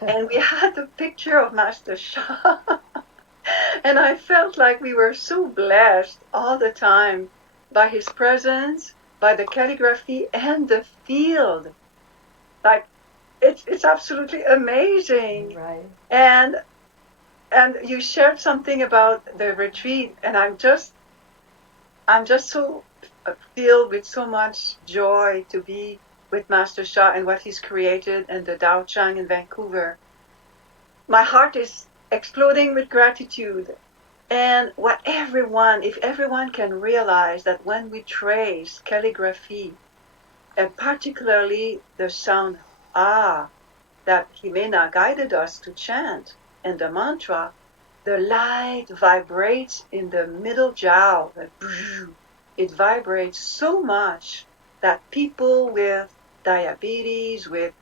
and we had the picture of Master Sha. And I felt like we were so blessed all the time by his presence, by the calligraphy and the field. Like it's absolutely amazing. Right. And you shared something about the retreat, and I'm just so filled with so much joy to be with Master Sha and what he's created and the Dao Chang in Vancouver. My heart is exploding with gratitude. And if everyone can realize that when we trace calligraphy, and particularly the sound ah that Jimena guided us to chant, and the mantra, the light vibrates in the middle jiao. It vibrates so much that people with diabetes, with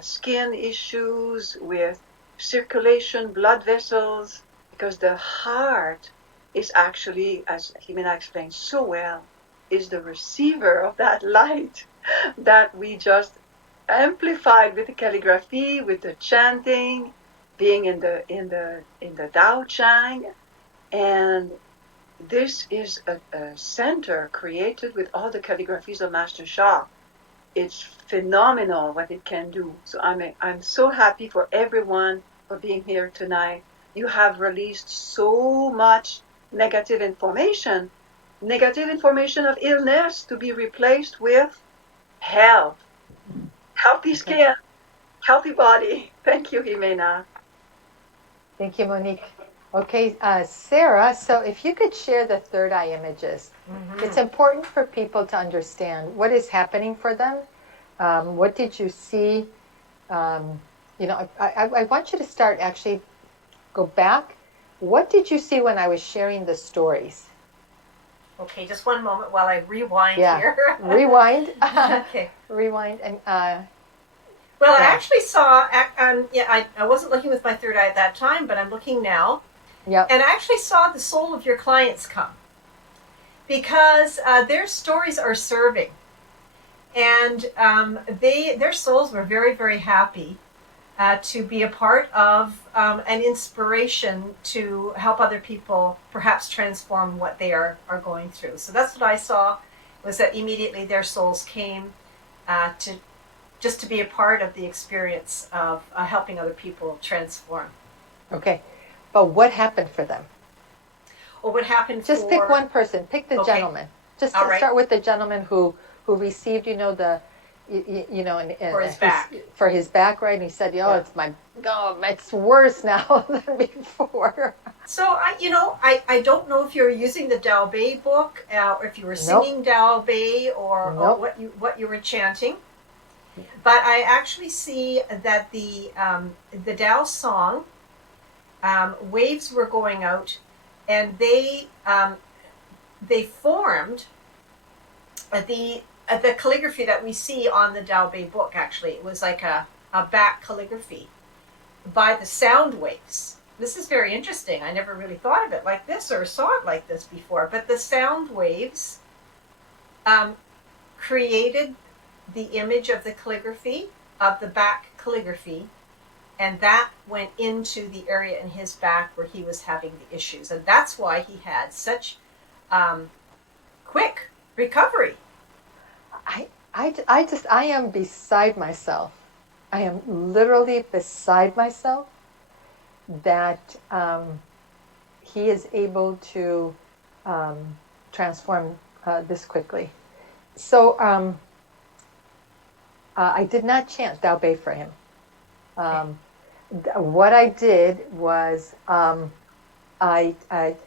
skin issues, with circulation, blood vessels, because the heart is actually, as Jimena explained so well, is the receiver of that light that we just amplified with the calligraphy, with the chanting, being in the Tao Chang. And this is a center created with all the calligraphies of Master Sha. It's phenomenal what it can do. So I'm so happy for everyone for being here tonight. You have released so much negative information of illness to be replaced with health, healthy skin, healthy body. Thank you, Jimena. Thank you, Monique. Okay, Sarah, so if you could share the third eye images. It's important for people to understand what is happening for them. What did you see? I want you to start, actually go back. What did you see when I was sharing the stories? Okay, just one moment while I rewind here. Rewind. Okay. Rewind. And well, I actually saw, I wasn't looking with my third eye at that time, but I'm looking now. Yep. And I actually saw the soul of your clients come because their stories are serving. And their souls were very, very happy to be a part of an inspiration to help other people perhaps transform what they are going through. So that's what I saw, was that immediately their souls came to be a part of the experience of helping other people transform. Okay. But what happened for them? Well, what happened Just pick one person. Pick the gentleman. Just start with the gentleman who received, for his back. For his back, right? And he said, it's worse now than before. So I don't know if you're using the Tao Bei book, or if you were singing Tao Bei, or what you were chanting. But I actually see that the Tao song, waves were going out, and they formed the calligraphy that we see on the Tao Bei book. Actually, it was like a back calligraphy by the sound waves. This is very interesting. I never really thought of it like this or saw it like this before. But the sound waves created the image of the calligraphy, of the back calligraphy, and that went into the area in his back where he was having the issues. And that's why he had such quick recovery. I am beside myself. I am literally beside myself that he is able to transform this quickly. So I did not chant Tao Bei for him. What I did was I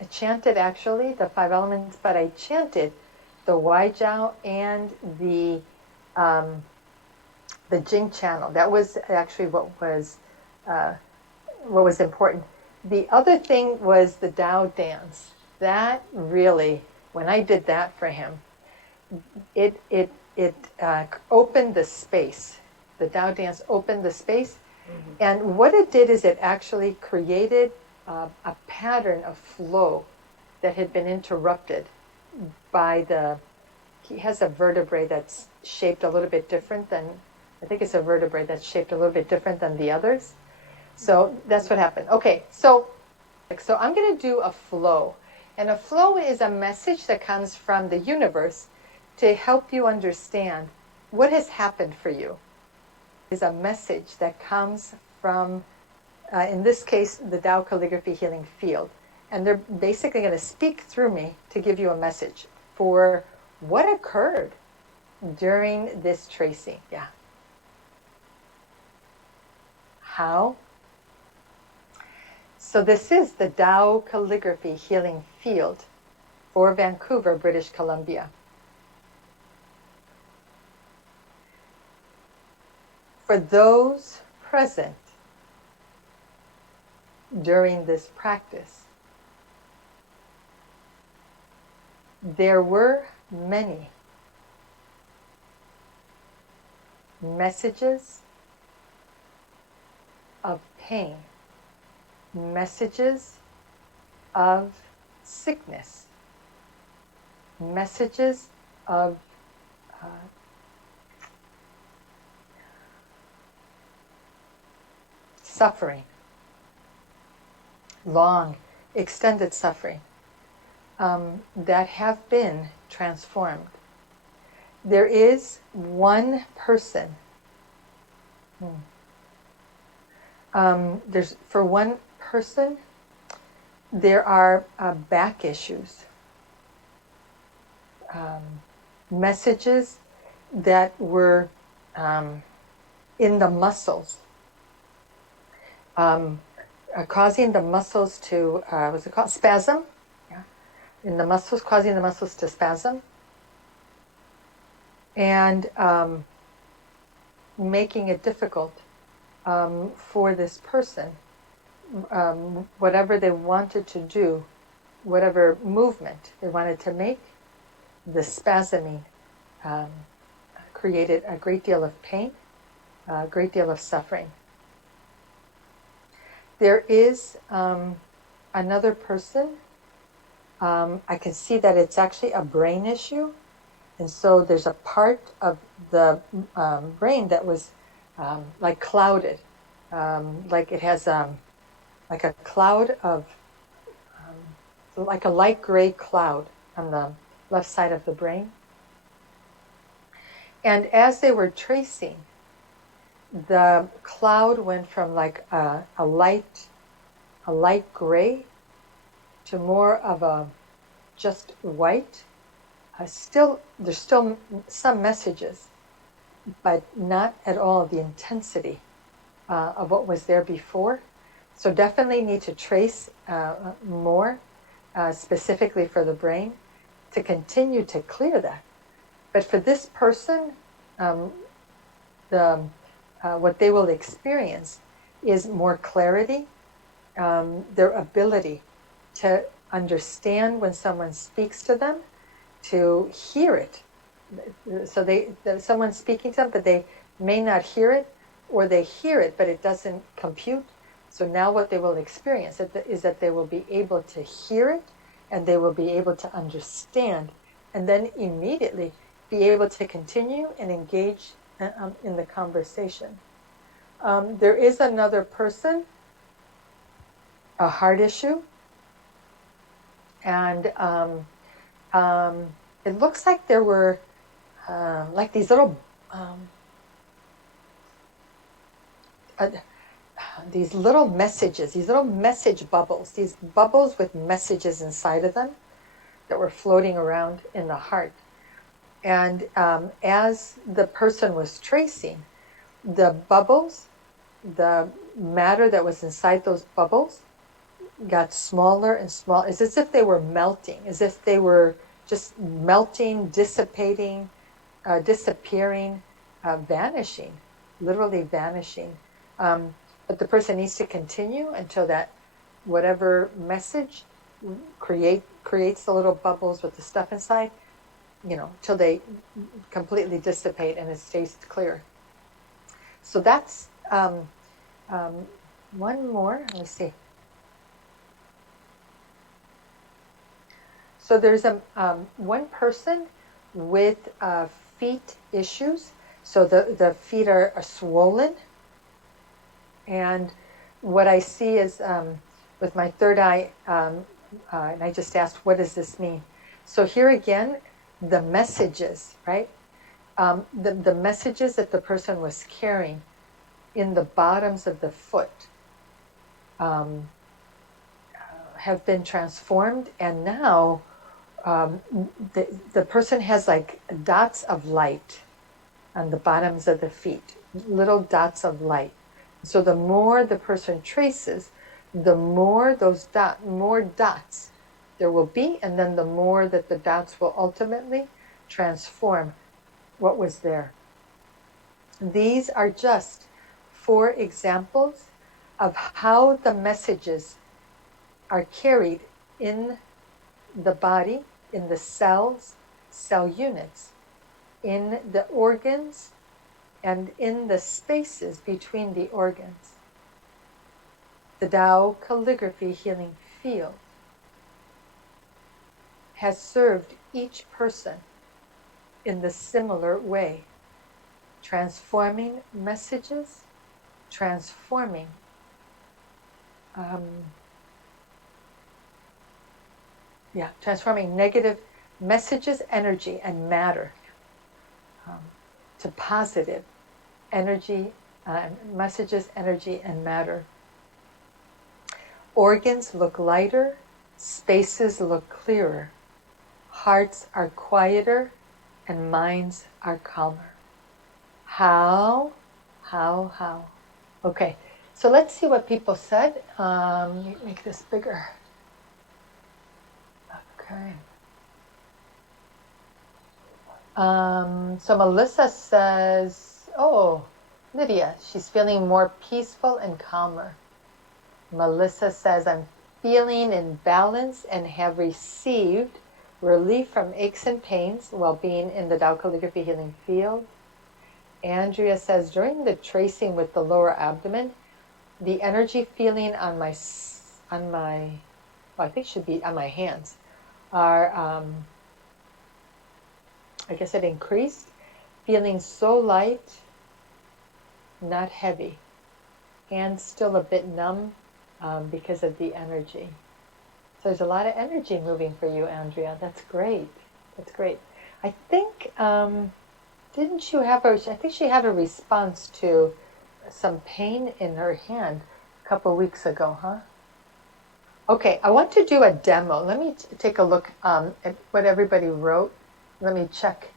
chanted actually the 5 elements, but I chanted the Waijiao and the Jing channel. That was actually what was important. The other thing was the Tao dance. That really, when I did that for him, it opened the space. The Tao dance opened the space. Mm-hmm. And what it did is it actually created a pattern of flow that had been interrupted by he has a vertebrae that's shaped a little bit different than, I think it's a vertebrae that's shaped a little bit different than the others. So that's what happened. Okay, so I'm going to do a flow. And a flow is a message that comes from the universe to help you understand what has happened for you. It's a message that comes from, in this case, the Tao Calligraphy Healing Field. And they're basically going to speak through me to give you a message for what occurred during this tracing. Yeah. How? So this is the Tao Calligraphy Healing Field for Vancouver, British Columbia. For those present during this practice, there were many messages of pain, messages of sickness, messages of suffering, long, extended suffering, that have been transformed. There is one person. There's for one person, there are back issues, messages that were in the muscles, causing the muscles to what's it called? Spasm. Yeah, in the muscles, causing the muscles to spasm, and making it difficult for this person, whatever they wanted to do, whatever movement they wanted to make, the spasming created a great deal of pain, a great deal of suffering. There is another person. I can see that it's actually a brain issue. And so there's a part of the brain that was like clouded, like it has like a cloud of, like a light gray cloud on the left side of the brain. And as they were tracing, the cloud went from like a light gray to more of a just white. There's still some messages, but not at all the intensity of what was there before. So definitely need to trace more, specifically for the brain, to continue to clear that. But for this person, what they will experience is more clarity, their ability to understand when someone speaks to them, to hear it. So someone's speaking to them, but they may not hear it, or they hear it, but it doesn't compute. So now what they will experience is that they will be able to hear it, and they will be able to understand, and then immediately be able to continue and engage in the conversation. There is another person, a heart issue, and it looks like there were like these little messages, these little message bubbles, these bubbles with messages inside of them that were floating around in the heart. And as the person was tracing, the bubbles, the matter that was inside those bubbles got smaller and smaller. It's as if they were melting, as if they were just melting, dissipating, disappearing, vanishing, literally vanishing. But the person needs to continue until that whatever message creates the little bubbles with the stuff inside, till they completely dissipate and it stays clear. So that's one more. Let me see. So there's one person with feet issues. So the feet are swollen. And what I see is with my third eye, and I just asked, what does this mean? So here again, the messages, right? The messages that the person was carrying in the bottoms of the foot have been transformed, and now the person has like dots of light on the bottoms of the feet, little dots of light. So the more the person traces, the more more dots there will be, and then the more that the dots will ultimately transform what was there. These are just 4 examples of how the messages are carried in the body, in the cells, cell units, in the organs, and in the spaces between the organs. The Tao Calligraphy Healing Field has served each person in the similar way. Transforming messages, transforming transforming negative messages, energy, and matter to positive energy, messages, energy, and matter. Organs look lighter, spaces look clearer, hearts are quieter, and minds are calmer. How? Okay, so let's see what people said. Let me make this bigger. Okay. So Melissa says, oh, Lydia, she's feeling more peaceful and calmer. Melissa says, I'm feeling in balance and have received relief from aches and pains while being in the Tao Calligraphy Healing Field. Andrea says, during the tracing with the lower abdomen, the energy feeling on my I think should be on my hands, are, I guess it increased, feeling so light, not heavy. Hands still a bit numb because of the energy. So there's a lot of energy moving for you, Andrea. That's great. That's great. I think, didn't you have I think she had a response to some pain in her hand a couple weeks ago, huh? Okay, I want to do a demo. Let me take a look at what everybody wrote. Let me check.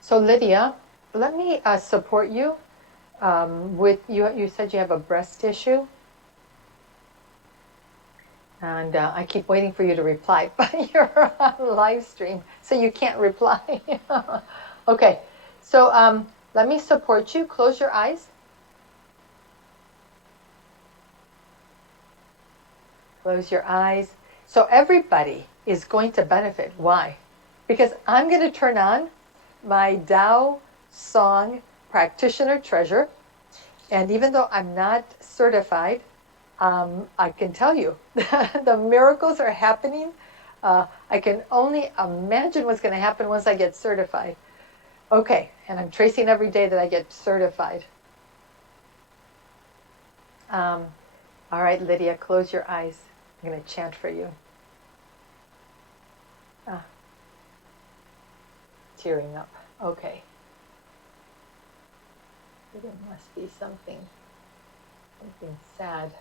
So Lydia, let me support you with you. You said you have a breast issue, and I keep waiting for you to reply, but you're on live stream, so you can't reply. Okay, so let me support you. Close your eyes. Close your eyes. So everybody is going to benefit. Why? Because I'm going to turn on my Tao Song Practitioner Treasure. And even though I'm not certified, I can tell you the miracles are happening. I can only imagine what's going to happen once I get certified. Okay, and I'm tracing every day that I get certified. All right, Lydia, close your eyes. I'm going to chant for you. Tearing up. Okay. There must be something sad.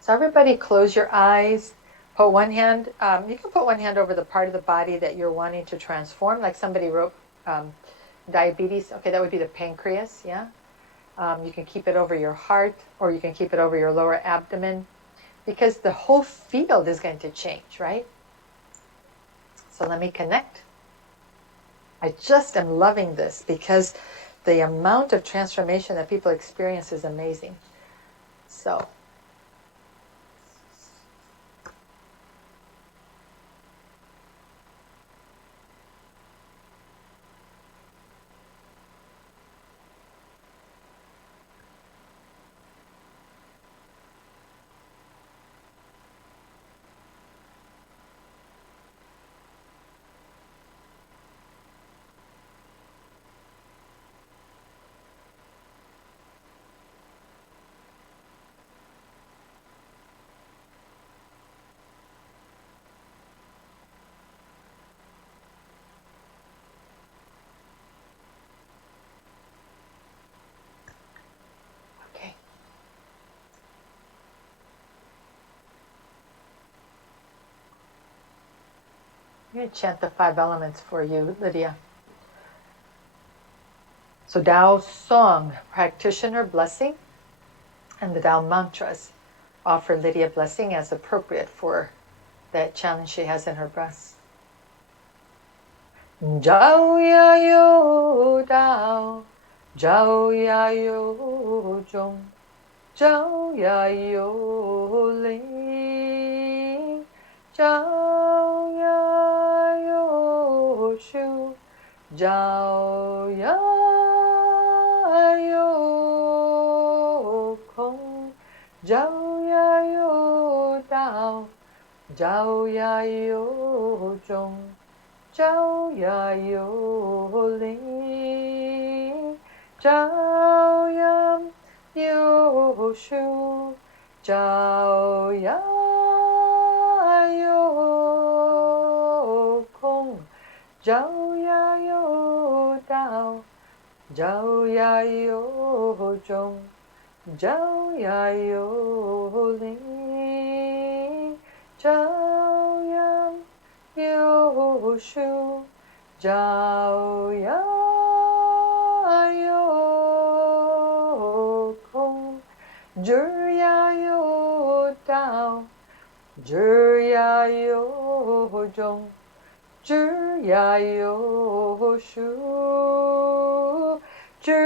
So everybody close your eyes. Put one hand, you can put one hand over the part of the body that you're wanting to transform. Like somebody wrote diabetes. Okay, that would be the pancreas, yeah? You can keep it over your heart, or you can keep it over your lower abdomen, because the whole field is going to change, right? So let me connect. I just am loving this because the amount of transformation that people experience is amazing. So I'm going to chant the 5 elements for you, Lydia. So Tao Song, practitioner blessing, and the Tao mantras offer Lydia blessing as appropriate for that challenge she has in her breast. Jiao ya yo Tao, Jiao ya yo Zhong, Jiao ya yo Ling, Jiao ya yo Shu, Jiao ya yo Kong, Jiao Zhao ya you zhong, zhao ya you ling, zhao ya you shu, zhao ya you kong, zhao ya you dao, zhao ya you zhong, zhao ya you ling, zhao ya you shu, zhao ya you kong, zhi ya you dao, zhi ya you zhong, zhi ya you shu, zhi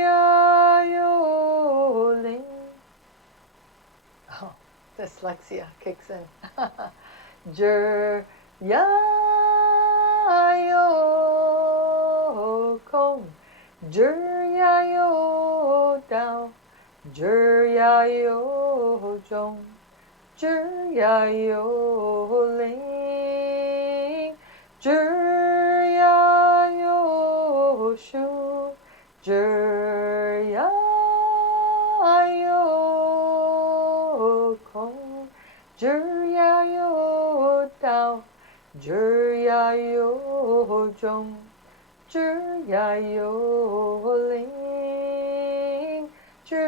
ya you ling. Oh, dyslexia kicks in. Zhi ya you kong, zhi ya you dao, zhi ya you zhong, zhi ya you ling, zhi ya you shu, zhi ya you kong, zhi ya you dao, zhi ya you zhong, zhi ya you ling, zhi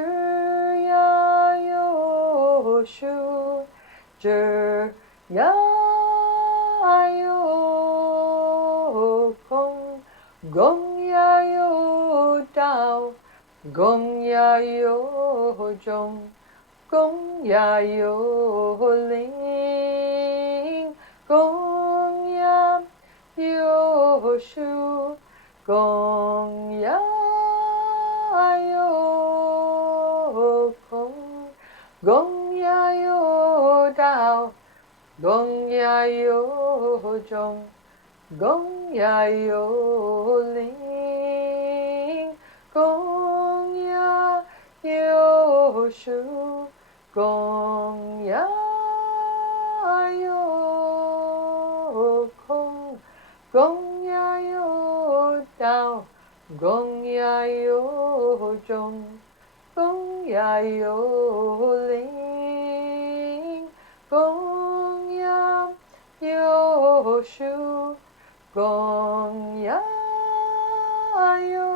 ya you shu, zhi ya you kong, gong ya you dao, gong ya you zhong, gong ya you ling, gong ya you shu, gong ya you kong, gong ya you dao, gong ya you zhong, gong ya you ling, gong ya you shu, gong ya you kong, gong ya you dao, gong ya you zhong, gong ya you ling, gong ya you shu, gong ya you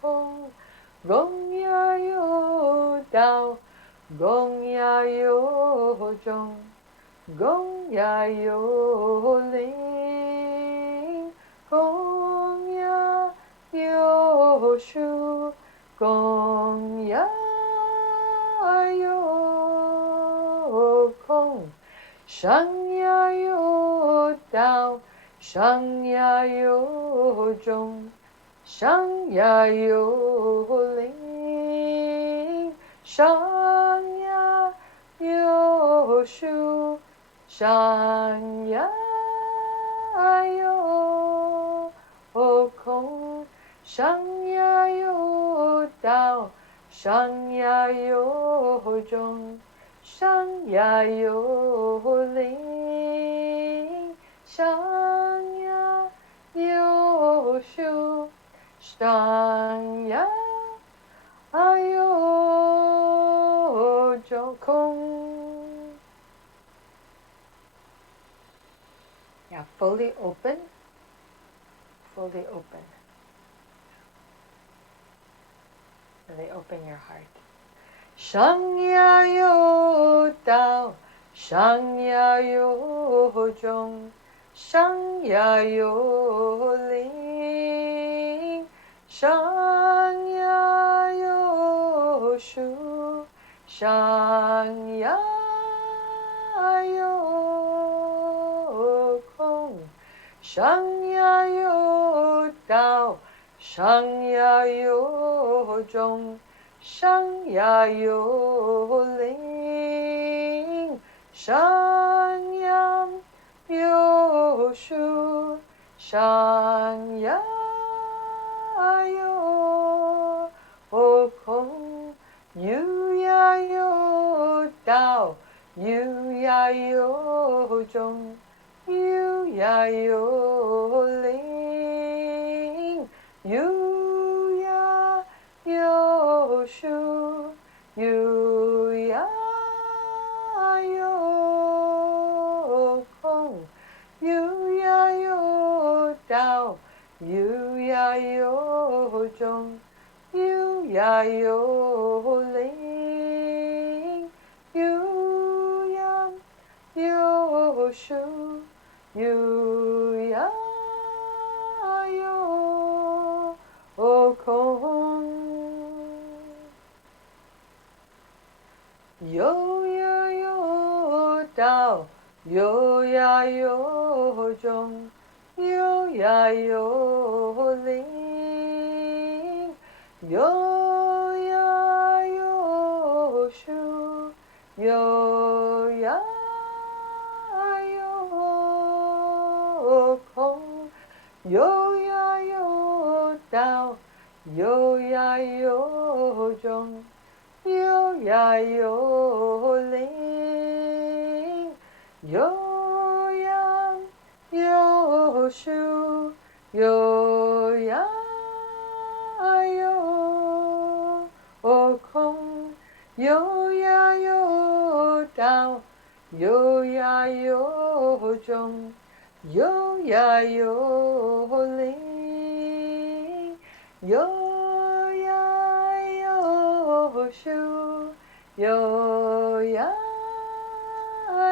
kong, gong ya you dao, gong ya you zhong, gong ya you ling, gong ya you shu, gong ya you kong, shang ya you dao, shang ya you zhong, shang ya you ling, shang ya you shu, shang ya you kong, shang ya you dao, shang ya you zhong, shang ya you ling, shang ya you shu, shang ya you kong. Yeah, fully open, fully open. Really open your heart. Shang ya you dao, shang ya you zhong, shang ya you ling, shang ya you shu, shang ya you kong, shang ya you dao, shang ya you zhong, shang ya you ling, shang ya you shu, shang ya you kong, yu ya you dao, yu ya yo jong, yu ya yo ling, yu ya yo shu, yu ya yo kong, yu ya yo dao, yu ya yo jong, yu ya yo ling, yu ya yo shu, yu ya yo kong, yo ya yo dao, yo ya yo jong, yo ya yo ling, yo ya yo shu, yo ya yo kong, yo ya yo dao, yo ya yo jong, yo ya yo ling, yo ya yo shu, yo ya yo kong, yo ya yo dao, yo ya yo jong, yo ya yo ling, yo ya yo shu, yo ya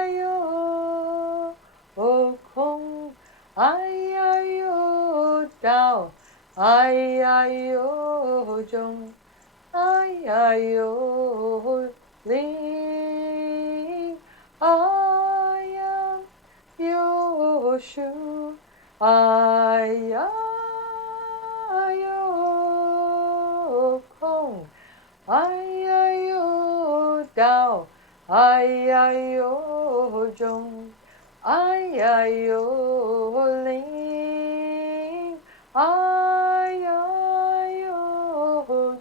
yo kong, ai ya yo dao, ai ya yo jong, ai ya yo ling, ai ya yo shu, ai ya yo kong, ai ya yo dao, ai ya yo jong, ai ya yo ling, ai ya yo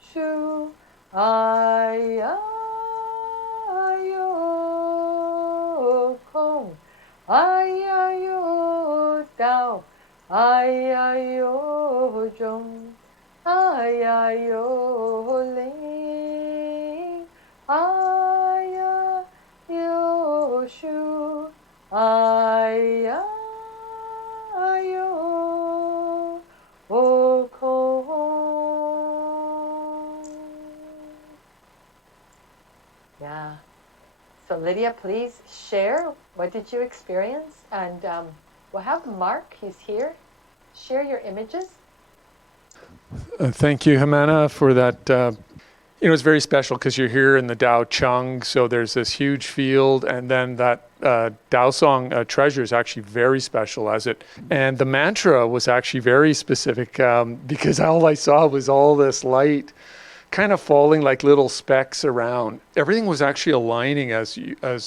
shu, ai ya yo kong, ai ya yo dao, ai ya yo jong, ai ya yo ling, ai ya yo shu, ai ya yo kong. Yeah. So Lydia, please share. What did you experience? And we'll have Mark. He's here. Share your images. Thank you, Jimena, for that. It's very special because you're here in the Dao Chung, so there's this huge field, and then that Dao Song treasure is actually very special as it. And the mantra was actually very specific because all I saw was all this light kind of falling like little specks around. Everything was actually aligning as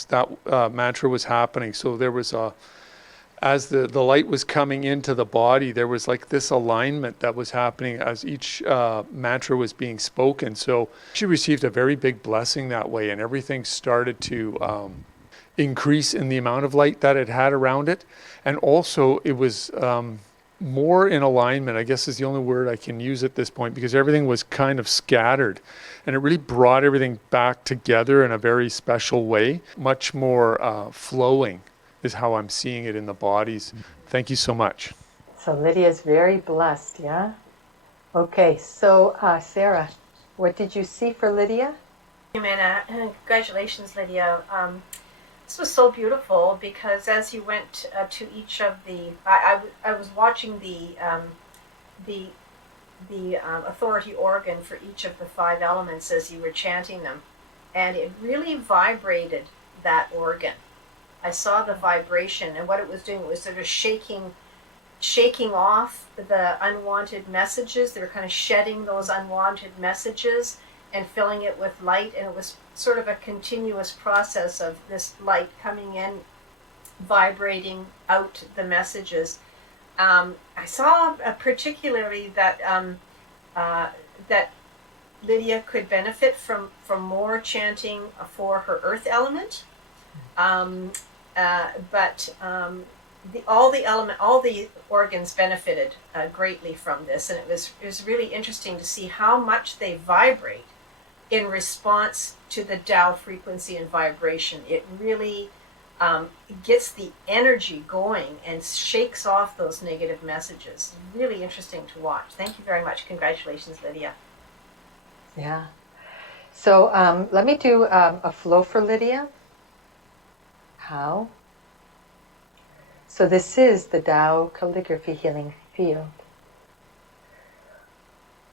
that mantra was happening. So there was as the light was coming into the body, there was like this alignment that was happening as each mantra was being spoken. So she received a very big blessing that way, and everything started to increase in the amount of light that it had around it. And also it was more in alignment, I guess is the only word I can use at this point, because everything was kind of scattered, and it really brought everything back together in a very special way, much more flowing is how I'm seeing it in the bodies. Thank you so much. So Lydia's very blessed, yeah? Okay, so Sarah, what did you see for Lydia? Congratulations, Lydia. This was so beautiful because as you went to each of the, I was watching the authority organ for each of the 5 elements as you were chanting them, and it really vibrated that organ. I saw the vibration, and what it was doing was sort of shaking off the unwanted messages. They were kind of shedding those unwanted messages and filling it with light, and it was sort of a continuous process of this light coming in, vibrating out the messages. I saw particularly that that Lydia could benefit from more chanting for her earth element. But all the organs benefited greatly from this, and it was really interesting to see how much they vibrate in response to the Tao frequency and vibration. It really gets the energy going and shakes off those negative messages. Really interesting to watch. Thank you very much. Congratulations, Lydia. Yeah. So let me do a flow for Lydia. How? So this is the Tao calligraphy healing field.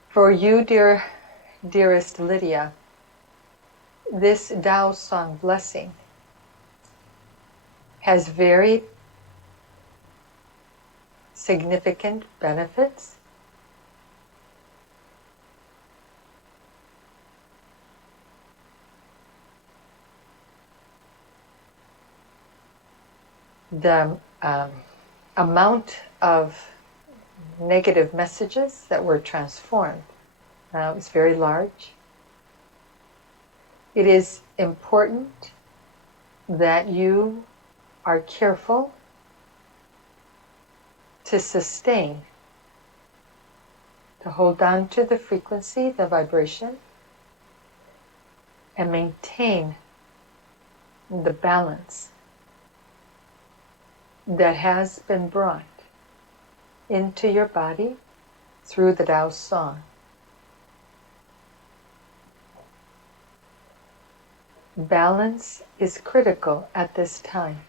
For you, dearest Lydia, this Tao song blessing has very significant benefits. The amount of negative messages that were transformed is very large. It is important that you are careful to sustain, to hold on to the frequency, the vibration, and maintain the balance that has been brought into your body through the Tao song. Balance is critical at this time.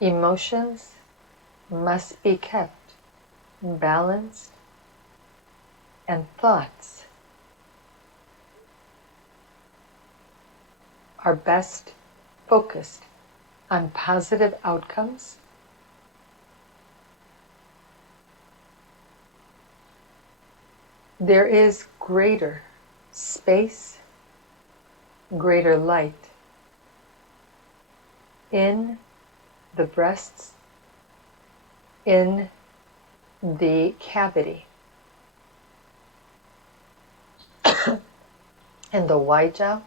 Emotions must be kept balanced, and thoughts are best focused on positive outcomes. There is greater space, greater light in the breasts, in the cavity, in the 8jun,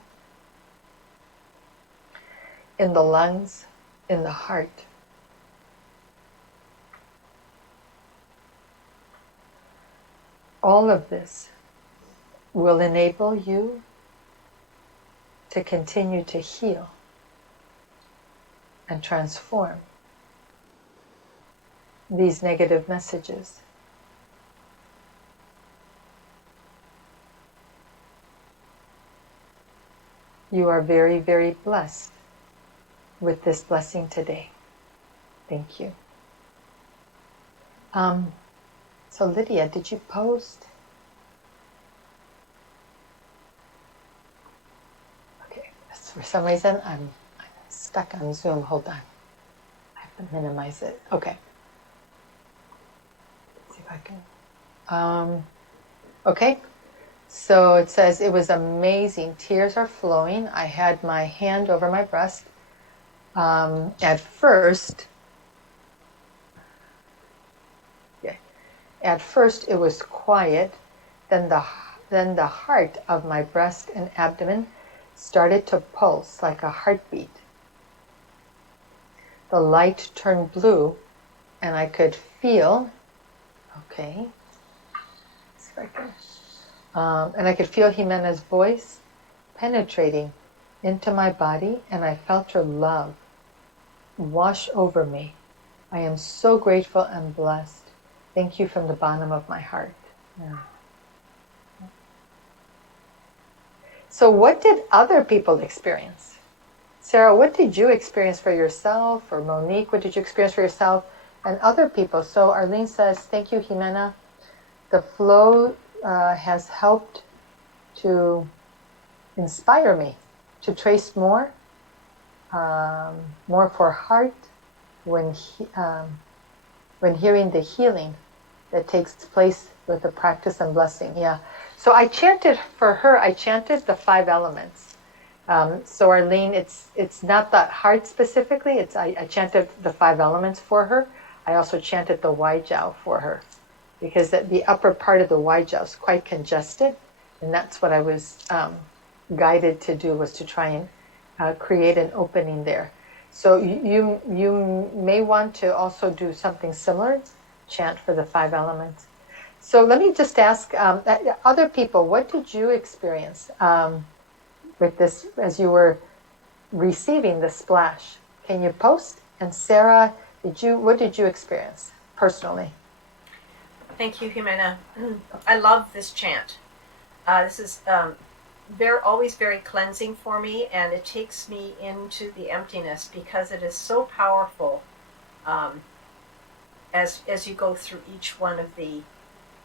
in the lungs, in the heart. All of this will enable you to continue to heal and transform these negative messages. You are very, very blessed with this blessing today. Thank you. So Lydia, did you post? Okay, for some reason I'm stuck on Zoom. Hold on. I have to minimize it. Okay. Let's see if I can. Okay. So it says, it was amazing. Tears are flowing. I had my hand over my breast. At first it was quiet. Then the heart of my breast and abdomen started to pulse like a heartbeat. The light turned blue, and I could feel. Okay. Let's see if I can. And I could feel Jimena's voice penetrating into my body, and I felt her love wash over me. I am so grateful and blessed. Thank you from the bottom of my heart. Yeah. So what did other people experience? Sarah, what did you experience for yourself? Or Monique, what did you experience for yourself and other people? So Arlene says, thank you, Jimena. The flow has helped to inspire me to trace more for heart when hearing the healing that takes place with the practice and blessing. Yeah. So I chanted for her. I chanted the 5 elements. So Arlene, it's not that heart specifically. I chanted the 5 elements for her. I also chanted the 8jun for her. because the upper part of the Y-jaw is quite congested, and that's what I was guided to do, was to try and create an opening there. So you may want to also do something similar, chant for the 5 elements. So let me just ask other people, what did you experience with this as you were receiving the splash? Can you post? And Sarah, what did you experience personally? Thank you, Jimena. I love this chant. This is always very cleansing for me, and it takes me into the emptiness because it is so powerful as you go through each one of the,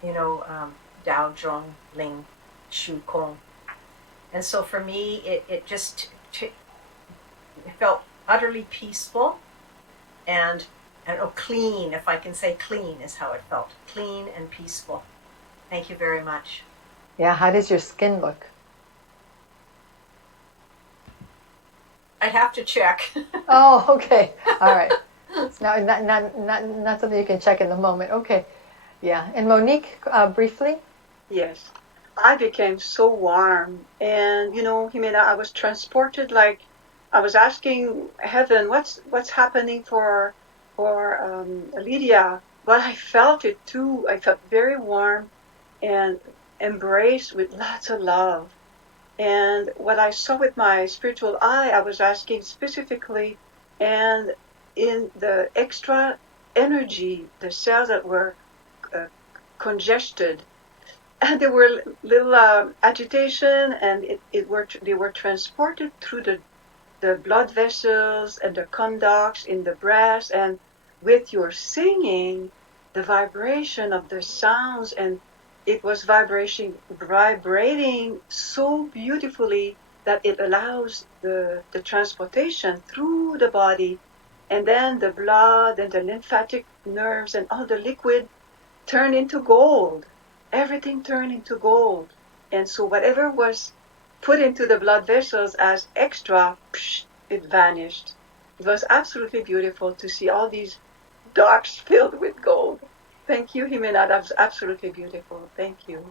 Dao, Zhong, Ling, Shu, Kong. And so for me, it just it felt utterly peaceful and clean, if I can say clean is how it felt. Clean and peaceful. Thank you very much. Yeah, how does your skin look? I'd have to check. Oh, okay. All right. It's not something you can check in the moment. Okay. Yeah. And Monique, briefly? Yes. I became so warm. And, Jimena, I was transported, like I was asking heaven, what's happening for Lydia? But I felt it too. I felt very warm and embraced with lots of love. And what I saw with my spiritual eye, I was asking specifically, and in the extra energy, the cells that were congested, and there were little agitation, and they were transported through the blood vessels and the conducts in the breast, and with your singing, the vibration of the sounds, and it was vibrating so beautifully that it allows the transportation through the body, and then the blood and the lymphatic nerves and all the liquid turn into gold. Everything turned into gold. And so whatever was put into the blood vessels as extra, it vanished. It was absolutely beautiful to see all these darks filled with gold. Thank you, Jimena. That was absolutely beautiful. Thank you.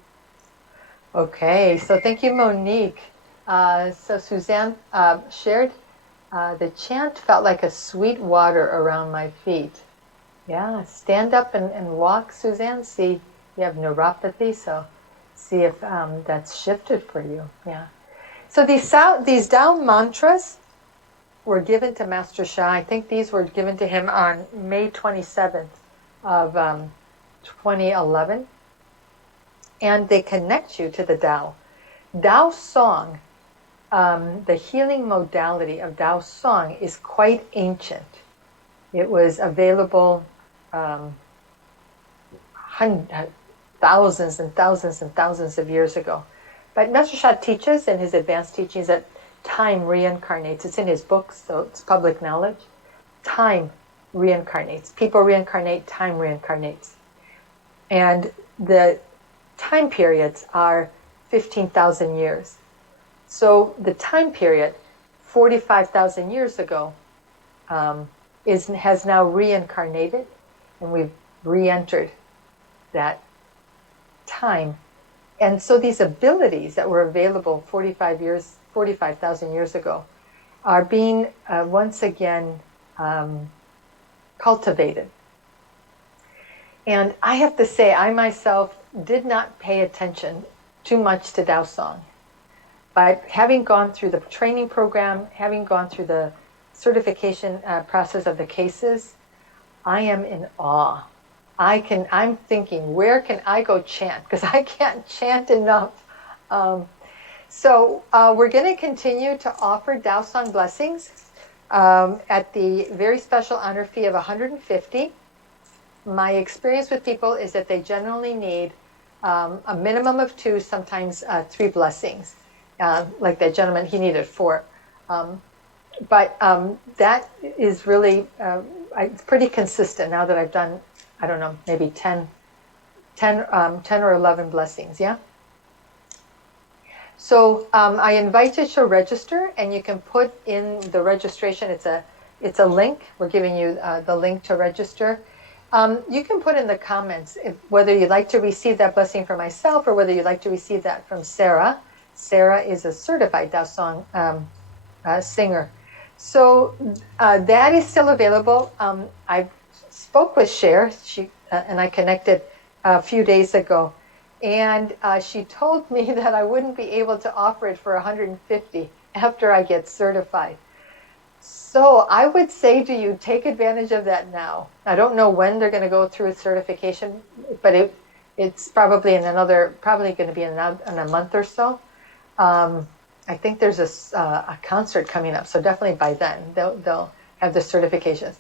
Okay, so thank you, Monique. So Suzanne shared, the chant felt like a sweet water around my feet. Yeah, stand up and walk, Suzanne. See, you have neuropathy, so see if that's shifted for you. Yeah. So these Tao mantras were given to Master Sha. I think these were given to him on May 27th of 2011. And they connect you to the Tao. Tao Song, the healing modality of Tao Song is quite ancient. It was available thousands and thousands and thousands of years ago. But Master Sha teaches in his advanced teachings that time reincarnates. It's in his books, so it's public knowledge. Time reincarnates. People reincarnate, time reincarnates. And the time periods are 15,000 years. So the time period, 45,000 years ago, has now reincarnated, and we've re-entered that time. And so these abilities that were available 45,000 years ago are being once again cultivated. And I have to say, I myself did not pay attention too much to Tao Song. But having gone through the training program, having gone through the certification process of the cases, I am in awe. I'm thinking, where can I go chant? Because I can't chant enough. So we're going to continue to offer Tao Song blessings at the very special honor fee of $150. My experience with people is that they generally need a minimum of 2, sometimes 3 blessings. Like that gentleman, he needed 4. But that is really, it's pretty consistent now that I've done, I don't know, maybe 10 or 11 blessings, yeah? So I invite you to register, and you can put in the registration. It's a link. We're giving you the link to register. You can put in the comments whether you'd like to receive that blessing for myself or whether you'd like to receive that from Sarah. Sarah is a certified Dao Song singer. So that is still available. I spoke with Cher, and I connected a few days ago, and she told me that I wouldn't be able to offer it for 150 after I get certified. So I would say to you, take advantage of that now. I don't know when they're going to go through certification, but it's probably probably going to be in a month or so. I think there's a concert coming up, so definitely by then they'll have the certifications.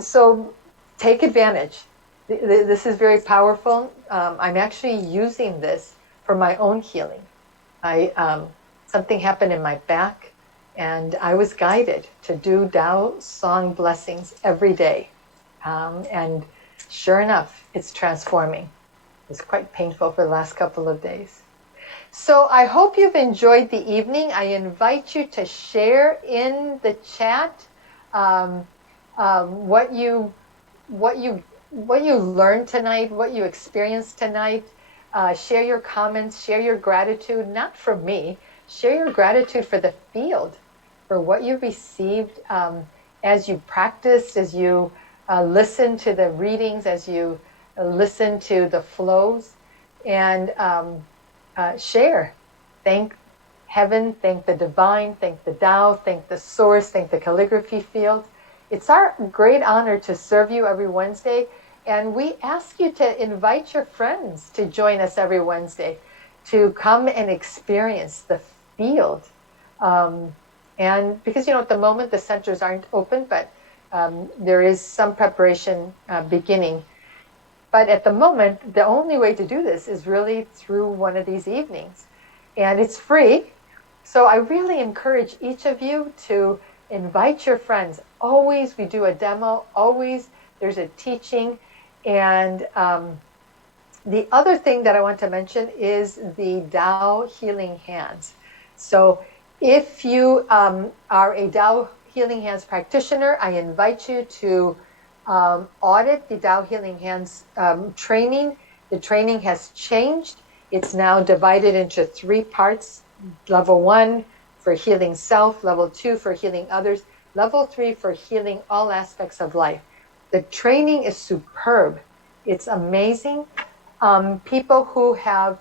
So take advantage. This is very powerful. I'm actually using this for my own healing. Something happened in my back, and I was guided to do Tao Song blessings every day. And sure enough, it's transforming. It was quite painful for the last couple of days. So I hope you've enjoyed the evening. I invite you to share in the chat what you learned tonight, what you experienced tonight. Share your comments, share your gratitude, not for me. Share your gratitude for the field, for what you received as you practiced, as you listened to the readings, as you listened to the flows, and share. Thank heaven, thank the divine, thank the Tao, thank the source, thank the calligraphy field. It's our great honor to serve you every Wednesday, and we ask you to invite your friends to join us every Wednesday to come and experience the field. And because, at the moment the centers aren't open, but there is some preparation beginning. But at the moment, the only way to do this is really through one of these evenings. And it's free. So I really encourage each of you to invite your friends. Always we do a demo. Always there's a teaching. And the other thing that I want to mention is the Tao Healing Hands. So if you are a Tao Healing Hands practitioner, I invite you to audit the Tao Healing Hands training. The training has changed. It's now divided into 3 parts. Level 1 for healing self, level 2 for healing others, level 3 for healing all aspects of life. The training is superb. It's amazing. People who have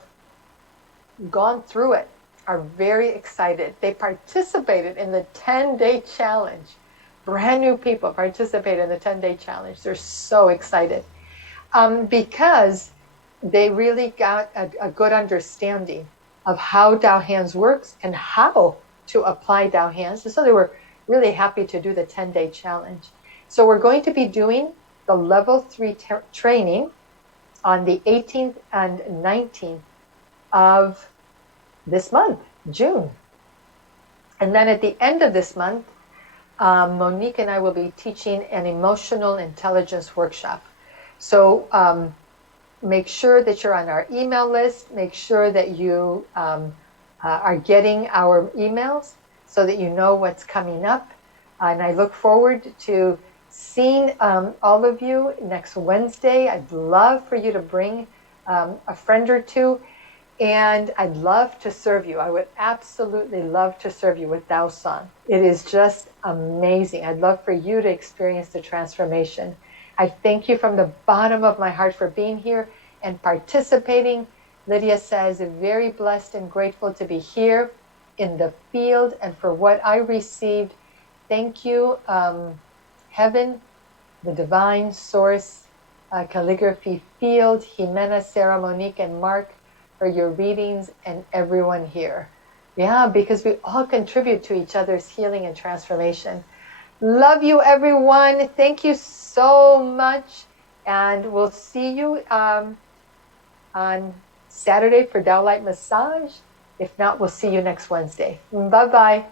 gone through it are very excited. They participated in the 10-day challenge. Brand new people participate in the 10-day challenge. They're so excited because they really got a good understanding of how Tao Hands works and how to apply Tao Hands. And so they were really happy to do the 10-day challenge. So we're going to be doing the level 3 training on the 18th and 19th of this month, June. And then at the end of this month, Monique and I will be teaching an emotional intelligence workshop. So make sure that you're on our email list. Make sure that you are getting our emails so that you know what's coming up. And I look forward to seeing all of you next Wednesday. I'd love for you to bring a friend or two. And I'd love to serve you. I would absolutely love to serve you with Tao Song. It is just amazing. I'd love for you to experience the transformation. I thank you from the bottom of my heart for being here and participating. Lydia says, very blessed and grateful to be here in the field and for what I received. Thank you, Heaven, the Divine Source, Calligraphy Field, Jimena, Sarah, Monique, and Mark, for your readings, and everyone here. Yeah, because we all contribute to each other's healing and transformation. Love you, everyone. Thank you so much. And we'll see you on Saturday for Tao Light Massage. If not, we'll see you next Wednesday. Bye-bye.